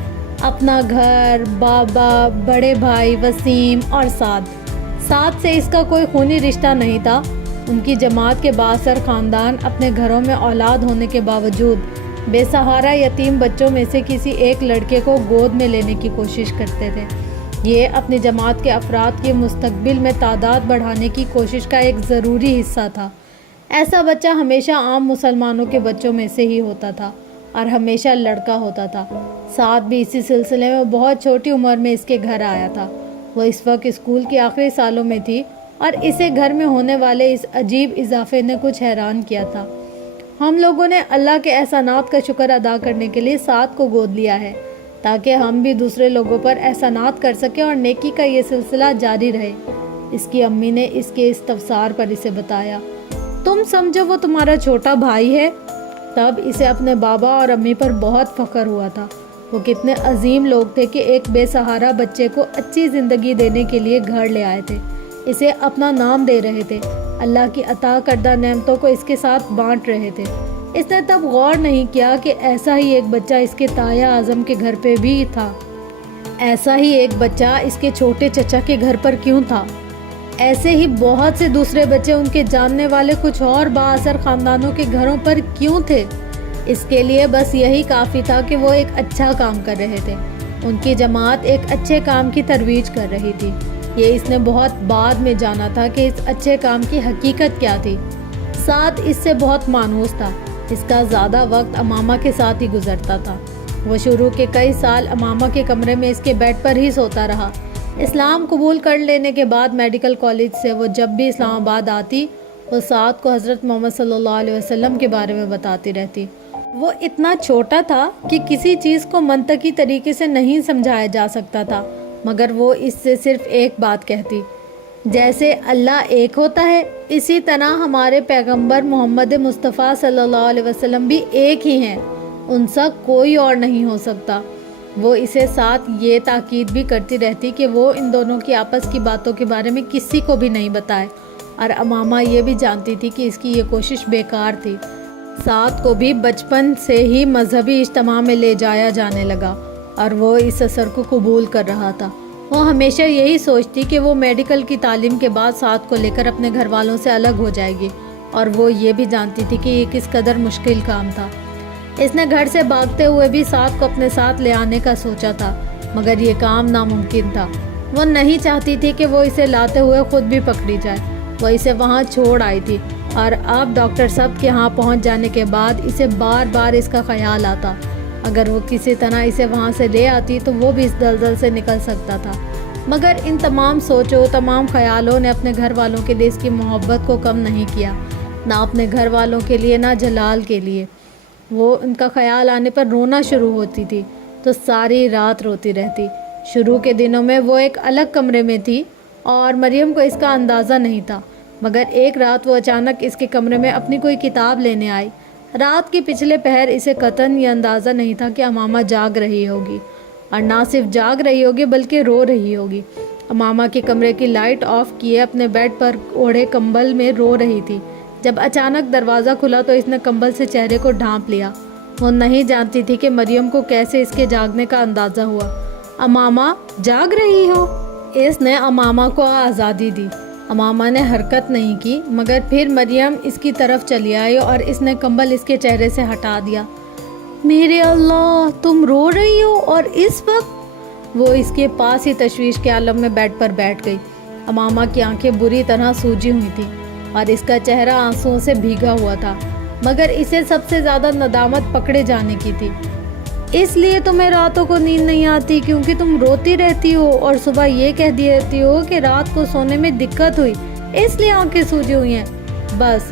اپنا گھر، بابا، بڑے بھائی وسیم اور سعد سے اس کا کوئی خونی رشتہ نہیں تھا۔ ان کی جماعت کے بااثر خاندان اپنے گھروں میں اولاد ہونے کے باوجود بے سہارا یتیم بچوں میں سے کسی ایک لڑکے کو گود میں لینے کی کوشش کرتے تھے۔ یہ اپنی جماعت کے افراد کی مستقبل میں تعداد بڑھانے کی کوشش کا ایک ضروری حصہ تھا۔ ایسا بچہ ہمیشہ عام مسلمانوں کے بچوں میں سے ہی ہوتا تھا اور ہمیشہ لڑکا ہوتا تھا۔ سعد بھی اسی سلسلے میں بہت چھوٹی عمر میں اس کے گھر آیا تھا۔ وہ اس وقت اسکول کے آخری سالوں میں تھی اور اسے گھر میں ہونے والے اس عجیب اضافے نے کچھ حیران کیا تھا۔ ہم لوگوں نے اللہ کے احسانات کا شکر ادا کرنے کے لیے سعد کو گود لیا ہے تاکہ ہم بھی دوسرے لوگوں پر احسانات کر سکیں اور نیکی کا یہ سلسلہ جاری رہے، اس کی امی نے اس کے استفسار پر اسے بتایا۔ تم سمجھو وہ تمہارا چھوٹا بھائی ہے؟ تب اسے اپنے بابا اور امی پر بہت فخر ہوا تھا۔ وہ کتنے عظیم لوگ تھے کہ ایک بے سہارا بچے کو اچھی زندگی دینے کے لیے گھر لے آئے تھے، اسے اپنا نام دے رہے تھے، اللہ کی عطا کردہ نعمتوں کو اس کے ساتھ بانٹ رہے تھے۔ اس نے تب غور نہیں کیا کہ ایسا ہی ایک بچہ اس کے تایا اعظم کے گھر پہ بھی تھا، ایسا ہی ایک بچہ اس کے چھوٹے چچا کے گھر پر کیوں تھا؟ ایسے ہی بہت سے دوسرے بچے ان کے جاننے والے کچھ اور بااثر خاندانوں کے گھروں پر کیوں تھے؟ اس کے لیے بس یہی کافی تھا کہ وہ ایک اچھا کام کر رہے تھے۔ ان کی جماعت ایک اچھے کام کی ترویج کر رہی تھی۔ یہ اس نے بہت بعد میں جانا تھا کہ اس اچھے کام کی حقیقت کیا تھی۔ سعد اس سے بہت مانوس تھا۔ اس کا زیادہ وقت امامہ کے ساتھ ہی گزرتا تھا۔ وہ شروع کے کئی سال امامہ کے کمرے میں اس کے بیڈ پر ہی سوتا رہا۔ اسلام قبول کر لینے کے بعد میڈیکل کالج سے وہ جب بھی اسلام آباد آتی، وہ سعد کو حضرت محمد صلی اللہ علیہ وسلم کے بارے میں بتاتی رہتی۔ وہ اتنا چھوٹا تھا کہ کسی چیز کو منطقی طریقے سے نہیں سمجھایا جا سکتا تھا، مگر وہ اس سے صرف ایک بات کہتی، جیسے اللہ ایک ہوتا ہے اسی طرح ہمارے پیغمبر محمد مصطفیٰ صلی اللہ علیہ وسلم بھی ایک ہی ہیں، ان سا کوئی اور نہیں ہو سکتا۔ وہ اسے ساتھ یہ تاکید بھی کرتی رہتی کہ وہ ان دونوں کی آپس کی باتوں کے بارے میں کسی کو بھی نہیں بتائے، اور امامہ یہ بھی جانتی تھی کہ اس کی یہ کوشش بیکار تھی۔ سعد کو بھی بچپن سے ہی مذہبی اجتماع میں لے جایا جانے لگا اور وہ اس اثر کو قبول کر رہا تھا۔ وہ ہمیشہ یہی سوچتی کہ وہ میڈیکل کی تعلیم کے بعد سعد کو لے کر اپنے گھر والوں سے الگ ہو جائے گی، اور وہ یہ بھی جانتی تھی کہ یہ کس قدر مشکل کام تھا۔ اس نے گھر سے بھاگتے ہوئے بھی سعد کو اپنے ساتھ لے آنے کا سوچا تھا، مگر یہ کام ناممکن تھا۔ وہ نہیں چاہتی تھی کہ وہ اسے لاتے ہوئے خود بھی پکڑی جائے۔ وہ اسے وہاں چھوڑ آئی تھی، اور اب ڈاکٹر سبت کے ہاں پہنچ جانے کے بعد اسے بار بار اس کا خیال آتا۔ اگر وہ کسی طرح اسے وہاں سے لے آتی تو وہ بھی اس دلدل سے نکل سکتا تھا، مگر ان تمام سوچوں، تمام خیالوں نے اپنے گھر والوں کے لیے اس کی محبت کو کم نہیں کیا، نہ اپنے گھر والوں کے لیے نہ جلال کے لیے۔ وہ ان کا خیال آنے پر رونا شروع ہوتی تھی تو ساری رات روتی رہتی۔ شروع کے دنوں میں وہ ایک الگ کمرے میں تھی اور مریم کو اس کا اندازہ نہیں تھا، مگر ایک رات وہ اچانک اس کے کمرے میں اپنی کوئی کتاب لینے آئی۔ رات کے پچھلے پہر اسے قطعاً یہ اندازہ نہیں تھا کہ امامہ جاگ رہی ہوگی، اور نہ صرف جاگ رہی ہوگی بلکہ رو رہی ہوگی۔ امامہ کے کمرے کی لائٹ آف کیے اپنے بیڈ پر اوڑھے کمبل میں رو رہی تھی۔ جب اچانک دروازہ کھلا تو اس نے کمبل سے چہرے کو ڈھانپ لیا۔ وہ نہیں جانتی تھی کہ مریم کو کیسے اس کے جاگنے کا اندازہ ہوا۔ امامہ جاگ رہی ہو؟ اس نے امامہ کو آزادی دی۔ امامہ نے حرکت نہیں کی، مگر پھر مریم اس کی طرف چلی آئی اور اس نے کمبل اس کے چہرے سے ہٹا دیا۔ میرے اللہ، تم رو رہی ہو اور اس وقت؟ وہ اس کے پاس ہی تشویش کے عالم میں بیڈ پر بیٹھ گئی۔ امامہ کی آنکھیں بری طرح سوجی ہوئی تھیں اور اس کا چہرہ آنسوؤں سے بھیگا ہوا تھا، مگر اسے سب سے زیادہ ندامت پکڑے جانے کی تھی۔ اس لیے تمہیں راتوں کو نیند نہیں آتی کیونکہ تم روتی رہتی ہو اور صبح یہ کہہ دیتی ہو کہ رات کو سونے میں دقت ہوئی، اس لیے آنکھیں سوجی ہوئی ہیں۔ بس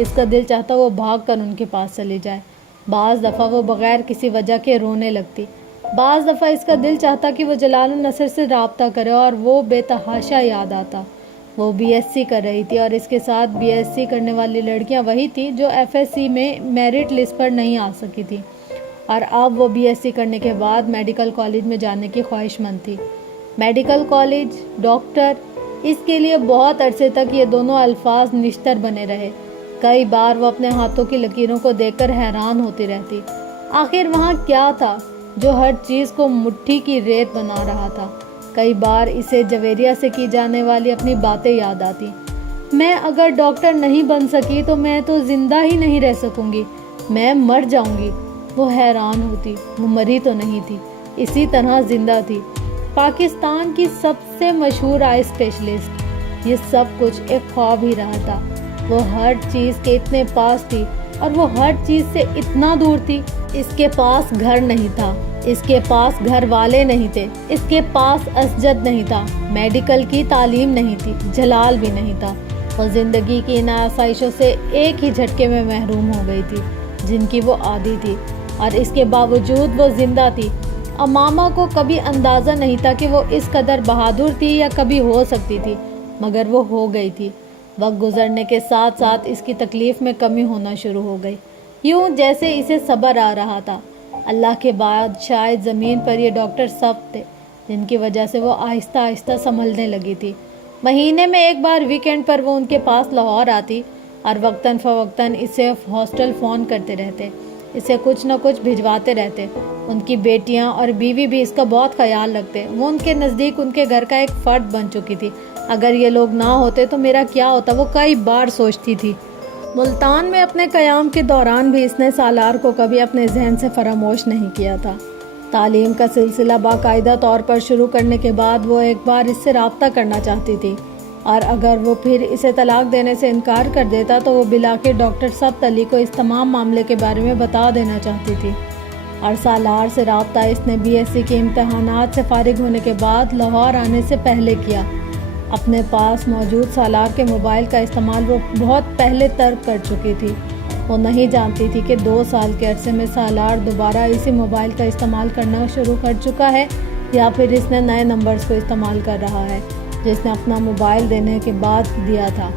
اس کا دل چاہتا وہ بھاگ کر ان کے پاس چلی جائے۔ بعض دفعہ وہ بغیر کسی وجہ کے رونے لگتی۔ بعض دفعہ اس کا دل چاہتا کہ وہ جلال النصر سے رابطہ کرے اور وہ بے تحاشا یاد آتا۔ وہ بی ایس سی کر رہی تھی اور اس کے ساتھ بی ایس سی کرنے والی لڑکیاں وہی تھی جو ایف ایس سی میں میرٹ لسٹ پر نہیں آ سکی تھی، اور اب وہ بی ایس سی کرنے کے بعد میڈیکل کالج میں جانے کی خواہش مند تھی۔ میڈیکل کالج، ڈاکٹر، اس کے لیے بہت عرصے تک یہ دونوں الفاظ نشتر بنے رہے۔ کئی بار وہ اپنے ہاتھوں کی لکیروں کو دیکھ کر حیران ہوتی رہتی۔ آخر وہاں کیا تھا جو ہر چیز کو مٹھی کی ریت بنا رہا تھا؟ کئی بار اسے جویریہ سے کی جانے والی اپنی باتیں یاد آتی۔ میں اگر ڈاکٹر نہیں بن سکی تو میں تو زندہ ہی نہیں رہ سکوں گی، میں مر جاؤں گی۔ وہ حیران ہوتی، وہ مری تو نہیں تھی، اسی طرح زندہ تھی۔ پاکستان کی سب سے مشہور آئی اسپیشلسٹ۔ یہ سب کچھ ایک خواب ہی رہا تھا۔ وہ ہر چیز کے اتنے پاس تھی اور وہ ہر چیز سے اتنا دور تھی۔ اس کے پاس گھر نہیں تھا، اس کے پاس گھر والے نہیں تھے، اس کے پاس اسجد نہیں تھا، میڈیکل کی تعلیم نہیں تھی، جلال بھی نہیں تھا۔ وہ زندگی کی ان آسائشوں سے ایک ہی جھٹکے میں محروم ہو گئی تھی جن کی وہ عادی تھی، اور اس کے باوجود وہ زندہ تھی۔ امامہ کو کبھی اندازہ نہیں تھا کہ وہ اس قدر بہادر تھی یا کبھی ہو سکتی تھی، مگر وہ ہو گئی تھی۔ وقت گزرنے کے ساتھ ساتھ اس کی تکلیف میں کمی ہونا شروع ہو گئی، یوں جیسے اسے صبر آ رہا تھا۔ اللہ کے بعد شاید زمین پر یہ ڈاکٹر سب تھے جن کی وجہ سے وہ آہستہ آہستہ سنبھلنے لگی تھی۔ مہینے میں ایک بار ویکینڈ پر وہ ان کے پاس لاہور آتی اور وقتاً فوقتاً اسے ہاسٹل فون کرتے رہتے، اسے کچھ نہ کچھ بھجواتے رہتے۔ ان کی بیٹیاں اور بیوی بھی اس کا بہت خیال رکھتے۔ وہ ان کے نزدیک ان کے گھر کا ایک فرد بن چکی تھی۔ اگر یہ لوگ نہ ہوتے تو میرا کیا ہوتا، وہ کئی بار سوچتی تھی۔ ملتان میں اپنے قیام کے دوران بھی اس نے سالار کو کبھی اپنے ذہن سے فراموش نہیں کیا تھا۔ تعلیم کا سلسلہ باقاعدہ طور پر شروع کرنے کے بعد وہ ایک بار اس سے رابطہ کرنا چاہتی تھی، اور اگر وہ پھر اسے طلاق دینے سے انکار کر دیتا تو وہ بالآخر ڈاکٹر سبت علی کو اس تمام معاملے کے بارے میں بتا دینا چاہتی تھی۔ اور سالار سے رابطہ اس نے بی ایس سی کے امتحانات سے فارغ ہونے کے بعد لاہور آنے سے پہلے کیا۔ اپنے پاس موجود سالار کے موبائل کا استعمال وہ بہت پہلے ترک کر چکی تھی۔ وہ نہیں جانتی تھی کہ 2 سال کے عرصے میں سالار دوبارہ اسی موبائل کا استعمال کرنا شروع کر چکا ہے، یا پھر اس نے نئے نمبرز کو استعمال کر رہا ہے جس نے اپنا موبائل دینے کے بعد دیا تھا۔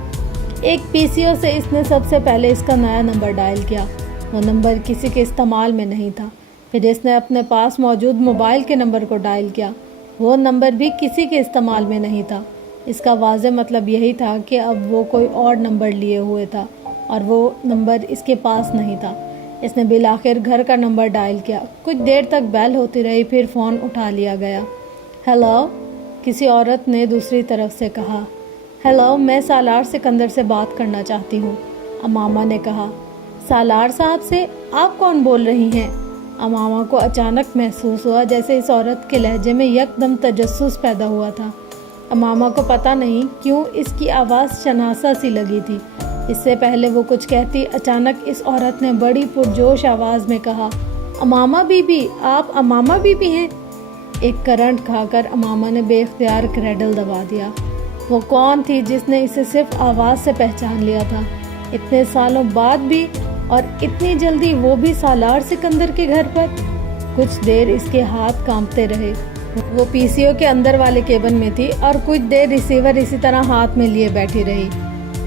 ایک پی سی او سے اس نے سب سے پہلے اس کا نیا نمبر ڈائل کیا۔ وہ نمبر کسی کے استعمال میں نہیں تھا۔ پھر اس نے اپنے پاس موجود موبائل کے نمبر کو ڈائل کیا۔ وہ نمبر بھی کسی کے استعمال میں نہیں تھا۔ اس کا واضح مطلب یہی تھا کہ اب وہ کوئی اور نمبر لیے ہوئے تھا اور وہ نمبر اس کے پاس نہیں تھا۔ اس نے بالآخر گھر کا نمبر ڈائل کیا۔ کچھ دیر تک بیل ہوتی رہی، پھر فون اٹھا لیا گیا۔ ہیلو، کسی عورت نے دوسری طرف سے کہا۔ ہیلو، میں سالار سکندر سے بات کرنا چاہتی ہوں، امامہ نے کہا۔ سالار صاحب سے؟ آپ کون بول رہی ہیں؟ امامہ کو اچانک محسوس ہوا جیسے اس عورت کے لہجے میں یکدم تجسس پیدا ہوا تھا۔ امامہ کو پتہ نہیں کیوں اس کی آواز شناسا سی لگی تھی۔ اس سے پہلے وہ کچھ کہتی، اچانک اس عورت نے بڑی پرجوش آواز میں کہا، امامہ بی بی، آپ امامہ بی بی ہیں؟ ایک کرنٹ کھا کر امامہ نے بے اختیار کریڈل دبا دیا۔ وہ کون تھی جس نے اسے صرف آواز سے پہچان لیا تھا؟ اتنے سالوں بعد بھی، اور اتنی جلدی، وہ بھی سالار سکندر کے گھر پر؟ کچھ دیر اس کے ہاتھ کانپتے رہے۔ وہ پی سی او کے اندر والے کیبن میں تھی اور کچھ دیر ریسیور اسی طرح ہاتھ میں لیے بیٹھی رہی۔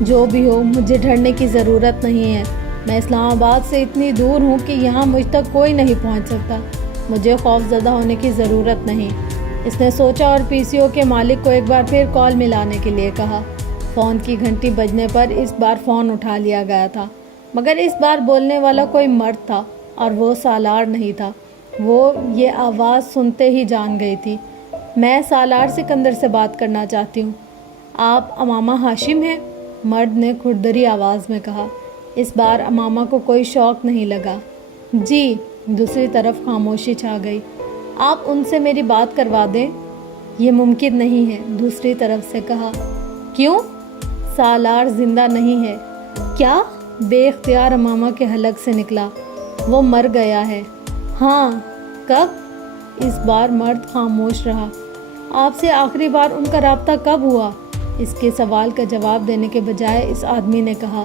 جو بھی ہو، مجھے ڈرنے کی ضرورت نہیں ہے۔ میں اسلام آباد سے اتنی دور ہوں کہ یہاں مجھ تک کوئی نہیں پہنچ سکتا۔ مجھے خوف زدہ ہونے کی ضرورت نہیں، اس نے سوچا، اور پی سی او کے مالک کو ایک بار پھر کال ملانے کے لیے کہا۔ فون کی گھنٹی بجنے پر اس بار فون اٹھا لیا گیا تھا، مگر اس بار بولنے والا کوئی مرد تھا اور وہ سالار نہیں تھا۔ وہ یہ آواز سنتے ہی جان گئی تھی۔ میں سالار سکندر سے بات کرنا چاہتی ہوں۔ آپ امامہ ہاشم ہیں؟ مرد نے کھردری آواز میں کہا۔ اس بار امامہ کو کوئی شوق نہیں لگا۔ جی، دوسری طرف خاموشی چھا گئی۔ آپ ان سے میری بات کروا دیں؟ یہ ممکن نہیں ہے، دوسری طرف سے کہا۔ کیوں؟ سالار زندہ نہیں ہے۔ کیا؟ بے اختیار امامہ کے حلق سے نکلا۔ وہ مر گیا ہے۔ ہاں، کب؟ اس بار مرد خاموش رہا۔ آپ سے آخری بار ان کا رابطہ کب ہوا؟ اس کے سوال کا جواب دینے کے بجائے اس آدمی نے کہا۔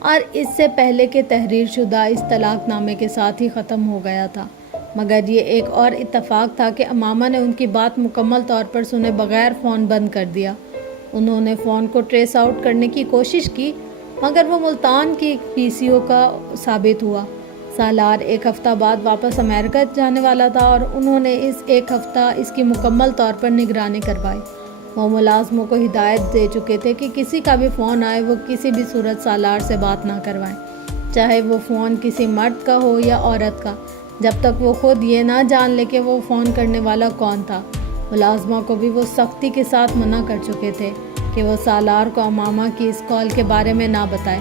اور اس سے پہلے کہ تحریر شدہ اس طلاق نامے کے ساتھ ہی ختم ہو گیا تھا، مگر یہ ایک اور اتفاق تھا کہ امامہ نے ان کی بات مکمل طور پر سنے بغیر فون بند کر دیا۔ انہوں نے فون کو ٹریس آؤٹ کرنے کی کوشش کی، مگر وہ ملتان کی پی سی او کا ثابت ہوا۔ سالار ایک ہفتہ بعد واپس امریکہ جانے والا تھا اور انہوں نے اس ایک ہفتہ اس کی مکمل طور پر نگرانی کروائی۔ وہ ملازموں کو ہدایت دے چکے تھے کہ کسی کا بھی فون آئے وہ کسی بھی صورت سالار سے بات نہ کروائیں، چاہے وہ فون کسی مرد کا ہو یا عورت کا، جب تک وہ خود یہ نہ جان لے کہ وہ فون کرنے والا کون تھا۔ ملازموں کو بھی وہ سختی کے ساتھ منع کر چکے تھے کہ وہ سالار کو امامہ کی اس کال کے بارے میں نہ بتائے۔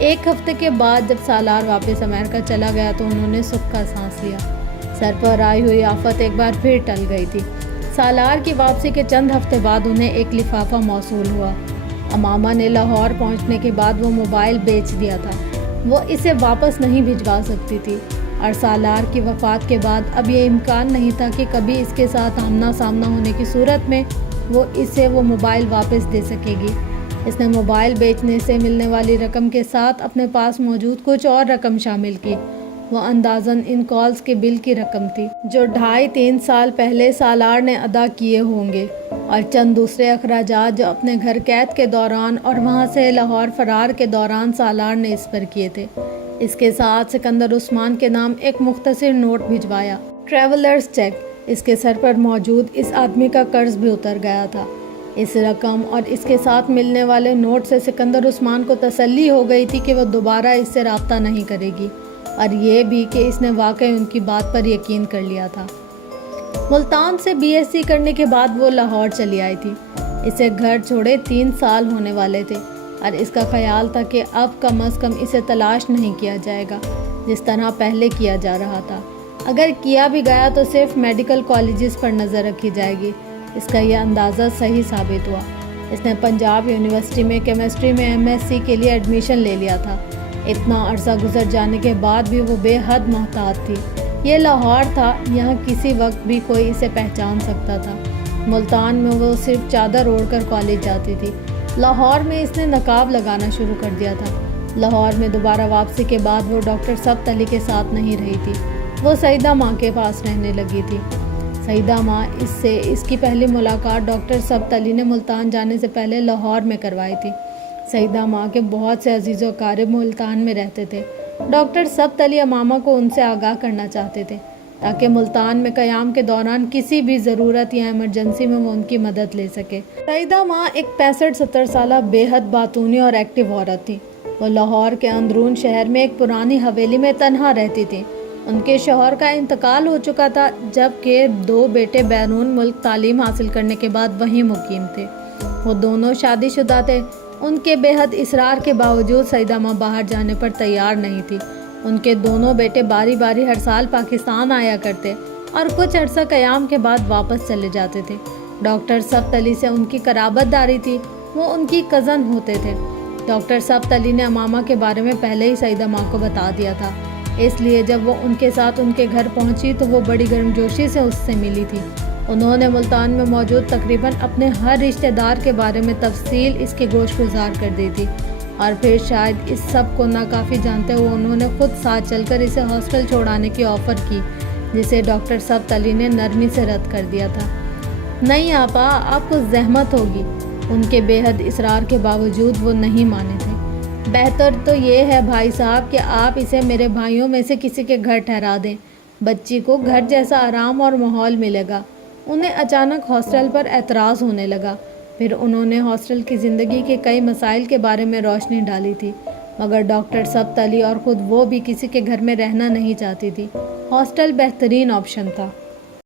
ایک ہفتے کے بعد جب سالار واپس امریکہ چلا گیا تو انہوں نے سکھ کا سانس لیا۔ سر پر آئی ہوئی آفت ایک بار پھر ٹل گئی تھی۔ سالار کی واپسی کے چند ہفتے بعد انہیں ایک لفافہ موصول ہوا۔ امامہ نے لاہور پہنچنے کے بعد وہ موبائل بیچ دیا تھا، وہ اسے واپس نہیں بھجوا سکتی تھی، اور سالار کی وفات کے بعد اب یہ امکان نہیں تھا کہ کبھی اس کے ساتھ آمنا سامنا ہونے کی صورت میں وہ اسے وہ موبائل واپس دے سکے گی۔ اس نے موبائل بیچنے سے ملنے والی رقم کے ساتھ اپنے پاس موجود کچھ اور رقم شامل کی۔ وہ اندازاً ان کالز کے بل کی رقم تھی جو 2.5-3 سال پہلے سالار نے ادا کیے ہوں گے، اور چند دوسرے اخراجات جو اپنے گھر قید کے دوران اور وہاں سے لاہور فرار کے دوران سالار نے اس پر کیے تھے۔ اس کے ساتھ سکندر عثمان کے نام ایک مختصر نوٹ بھجوایا، ٹریولرز چیک۔ اس کے سر پر موجود اس آدمی کا قرض بھی اتر گیا تھا۔ اس رقم اور اس کے ساتھ ملنے والے نوٹ سے سکندر عثمان کو تسلی ہو گئی تھی کہ وہ دوبارہ اس سے رابطہ نہیں کرے گی، اور یہ بھی کہ اس نے واقعی ان کی بات پر یقین کر لیا تھا۔ ملتان سے بی ایس سی کرنے کے بعد وہ لاہور چلی آئی تھی۔ اسے گھر چھوڑے 3 سال ہونے والے تھے، اور اس کا خیال تھا کہ اب کم از کم اسے تلاش نہیں کیا جائے گا جس طرح پہلے کیا جا رہا تھا۔ اگر کیا بھی گیا تو صرف میڈیکل کالجز پر نظر رکھی جائے گی۔ اس کا یہ اندازہ صحیح ثابت ہوا۔ اس نے پنجاب یونیورسٹی میں کیمسٹری میں ایم ایس سی کے لیے ایڈمیشن لے لیا تھا۔ اتنا عرصہ گزر جانے کے بعد بھی وہ بے حد محتاط تھی۔ یہ لاہور تھا، یہاں کسی وقت بھی کوئی اسے پہچان سکتا تھا۔ ملتان میں وہ صرف چادر اوڑھ کر کالج جاتی تھی۔ لاہور میں اس نے نقاب لگانا شروع کر دیا تھا۔ لاہور میں دوبارہ واپسی کے بعد وہ ڈاکٹر سبت علی کے ساتھ نہیں رہی تھی، وہ سعیدہ ماں کے پاس رہنے لگی تھی۔ سعیدہ ماں سے اس کی پہلی ملاقات ڈاکٹر سبت علی نے ملتان جانے سے پہلے لاہور میں کروائی تھی۔ سعیدہ ماں کے بہت سے عزیز و اقارب ملتان میں رہتے تھے۔ ڈاکٹر سبت علی امامہ کو ان سے آگاہ کرنا چاہتے تھے تاکہ ملتان میں قیام کے دوران کسی بھی ضرورت یا ایمرجنسی میں وہ ان کی مدد لے سکے۔ سعیدہ ماں ایک 65-70 سالہ بے حد باتونی اور ایکٹیو عورت تھی۔ وہ لاہور کے اندرون شہر میں ایک پرانی حویلی میں تنہا رہتی تھی۔ ان کے شوہر کا انتقال ہو چکا تھا، جبکہ 2 بیٹے بیرون ملک تعلیم حاصل کرنے کے بعد وہیں مقیم تھے۔ وہ دونوں شادی شدہ تھے۔ ان کے بے حد اصرار کے باوجود سعیدہ ماں باہر جانے پر تیار نہیں تھی۔ ان کے دونوں بیٹے باری باری ہر سال پاکستان آیا کرتے اور کچھ عرصہ قیام کے بعد واپس چلے جاتے تھے۔ ڈاکٹر سبت علی سے ان کی قرابت داری تھی، وہ ان کی کزن ہوتے تھے۔ ڈاکٹر سبت علی نے امامہ کے بارے میں پہلے ہی سعیدہ ماں کو بتا دیا تھا، اس لیے جب وہ ان کے ساتھ ان کے گھر پہنچی تو وہ بڑی گرمجوشی سے اس سے ملی تھی۔ انہوں نے ملتان میں موجود تقریباً اپنے ہر رشتہ دار کے بارے میں تفصیل اس کے گوش گزار کر دی تھی، اور پھر شاید اس سب کو ناکافی جانتے ہوئے انہوں نے خود ساتھ چل کر اسے ہاسٹل چھوڑانے کی آفر کی، جسے ڈاکٹر سبت علی نے نرمی سے رد کر دیا تھا۔ نہیں آپا، آپ کو زحمت ہوگی۔ ان کے بے حد اصرار کے باوجود وہ نہیں مانے تھے۔ بہتر تو یہ ہے بھائی صاحب کہ آپ اسے میرے بھائیوں میں سے کسی کے گھر ٹھہرا دیں، بچی کو گھر جیسا آرام اور ماحول ملے گا۔ انہیں اچانک ہاسٹل پر اعتراض ہونے لگا۔ پھر انہوں نے ہاسٹل کی زندگی کے کئی مسائل کے بارے میں روشنی ڈالی تھی، مگر ڈاکٹر سبت علی اور خود وہ بھی کسی کے گھر میں رہنا نہیں چاہتی تھی۔ ہاسٹل بہترین آپشن تھا۔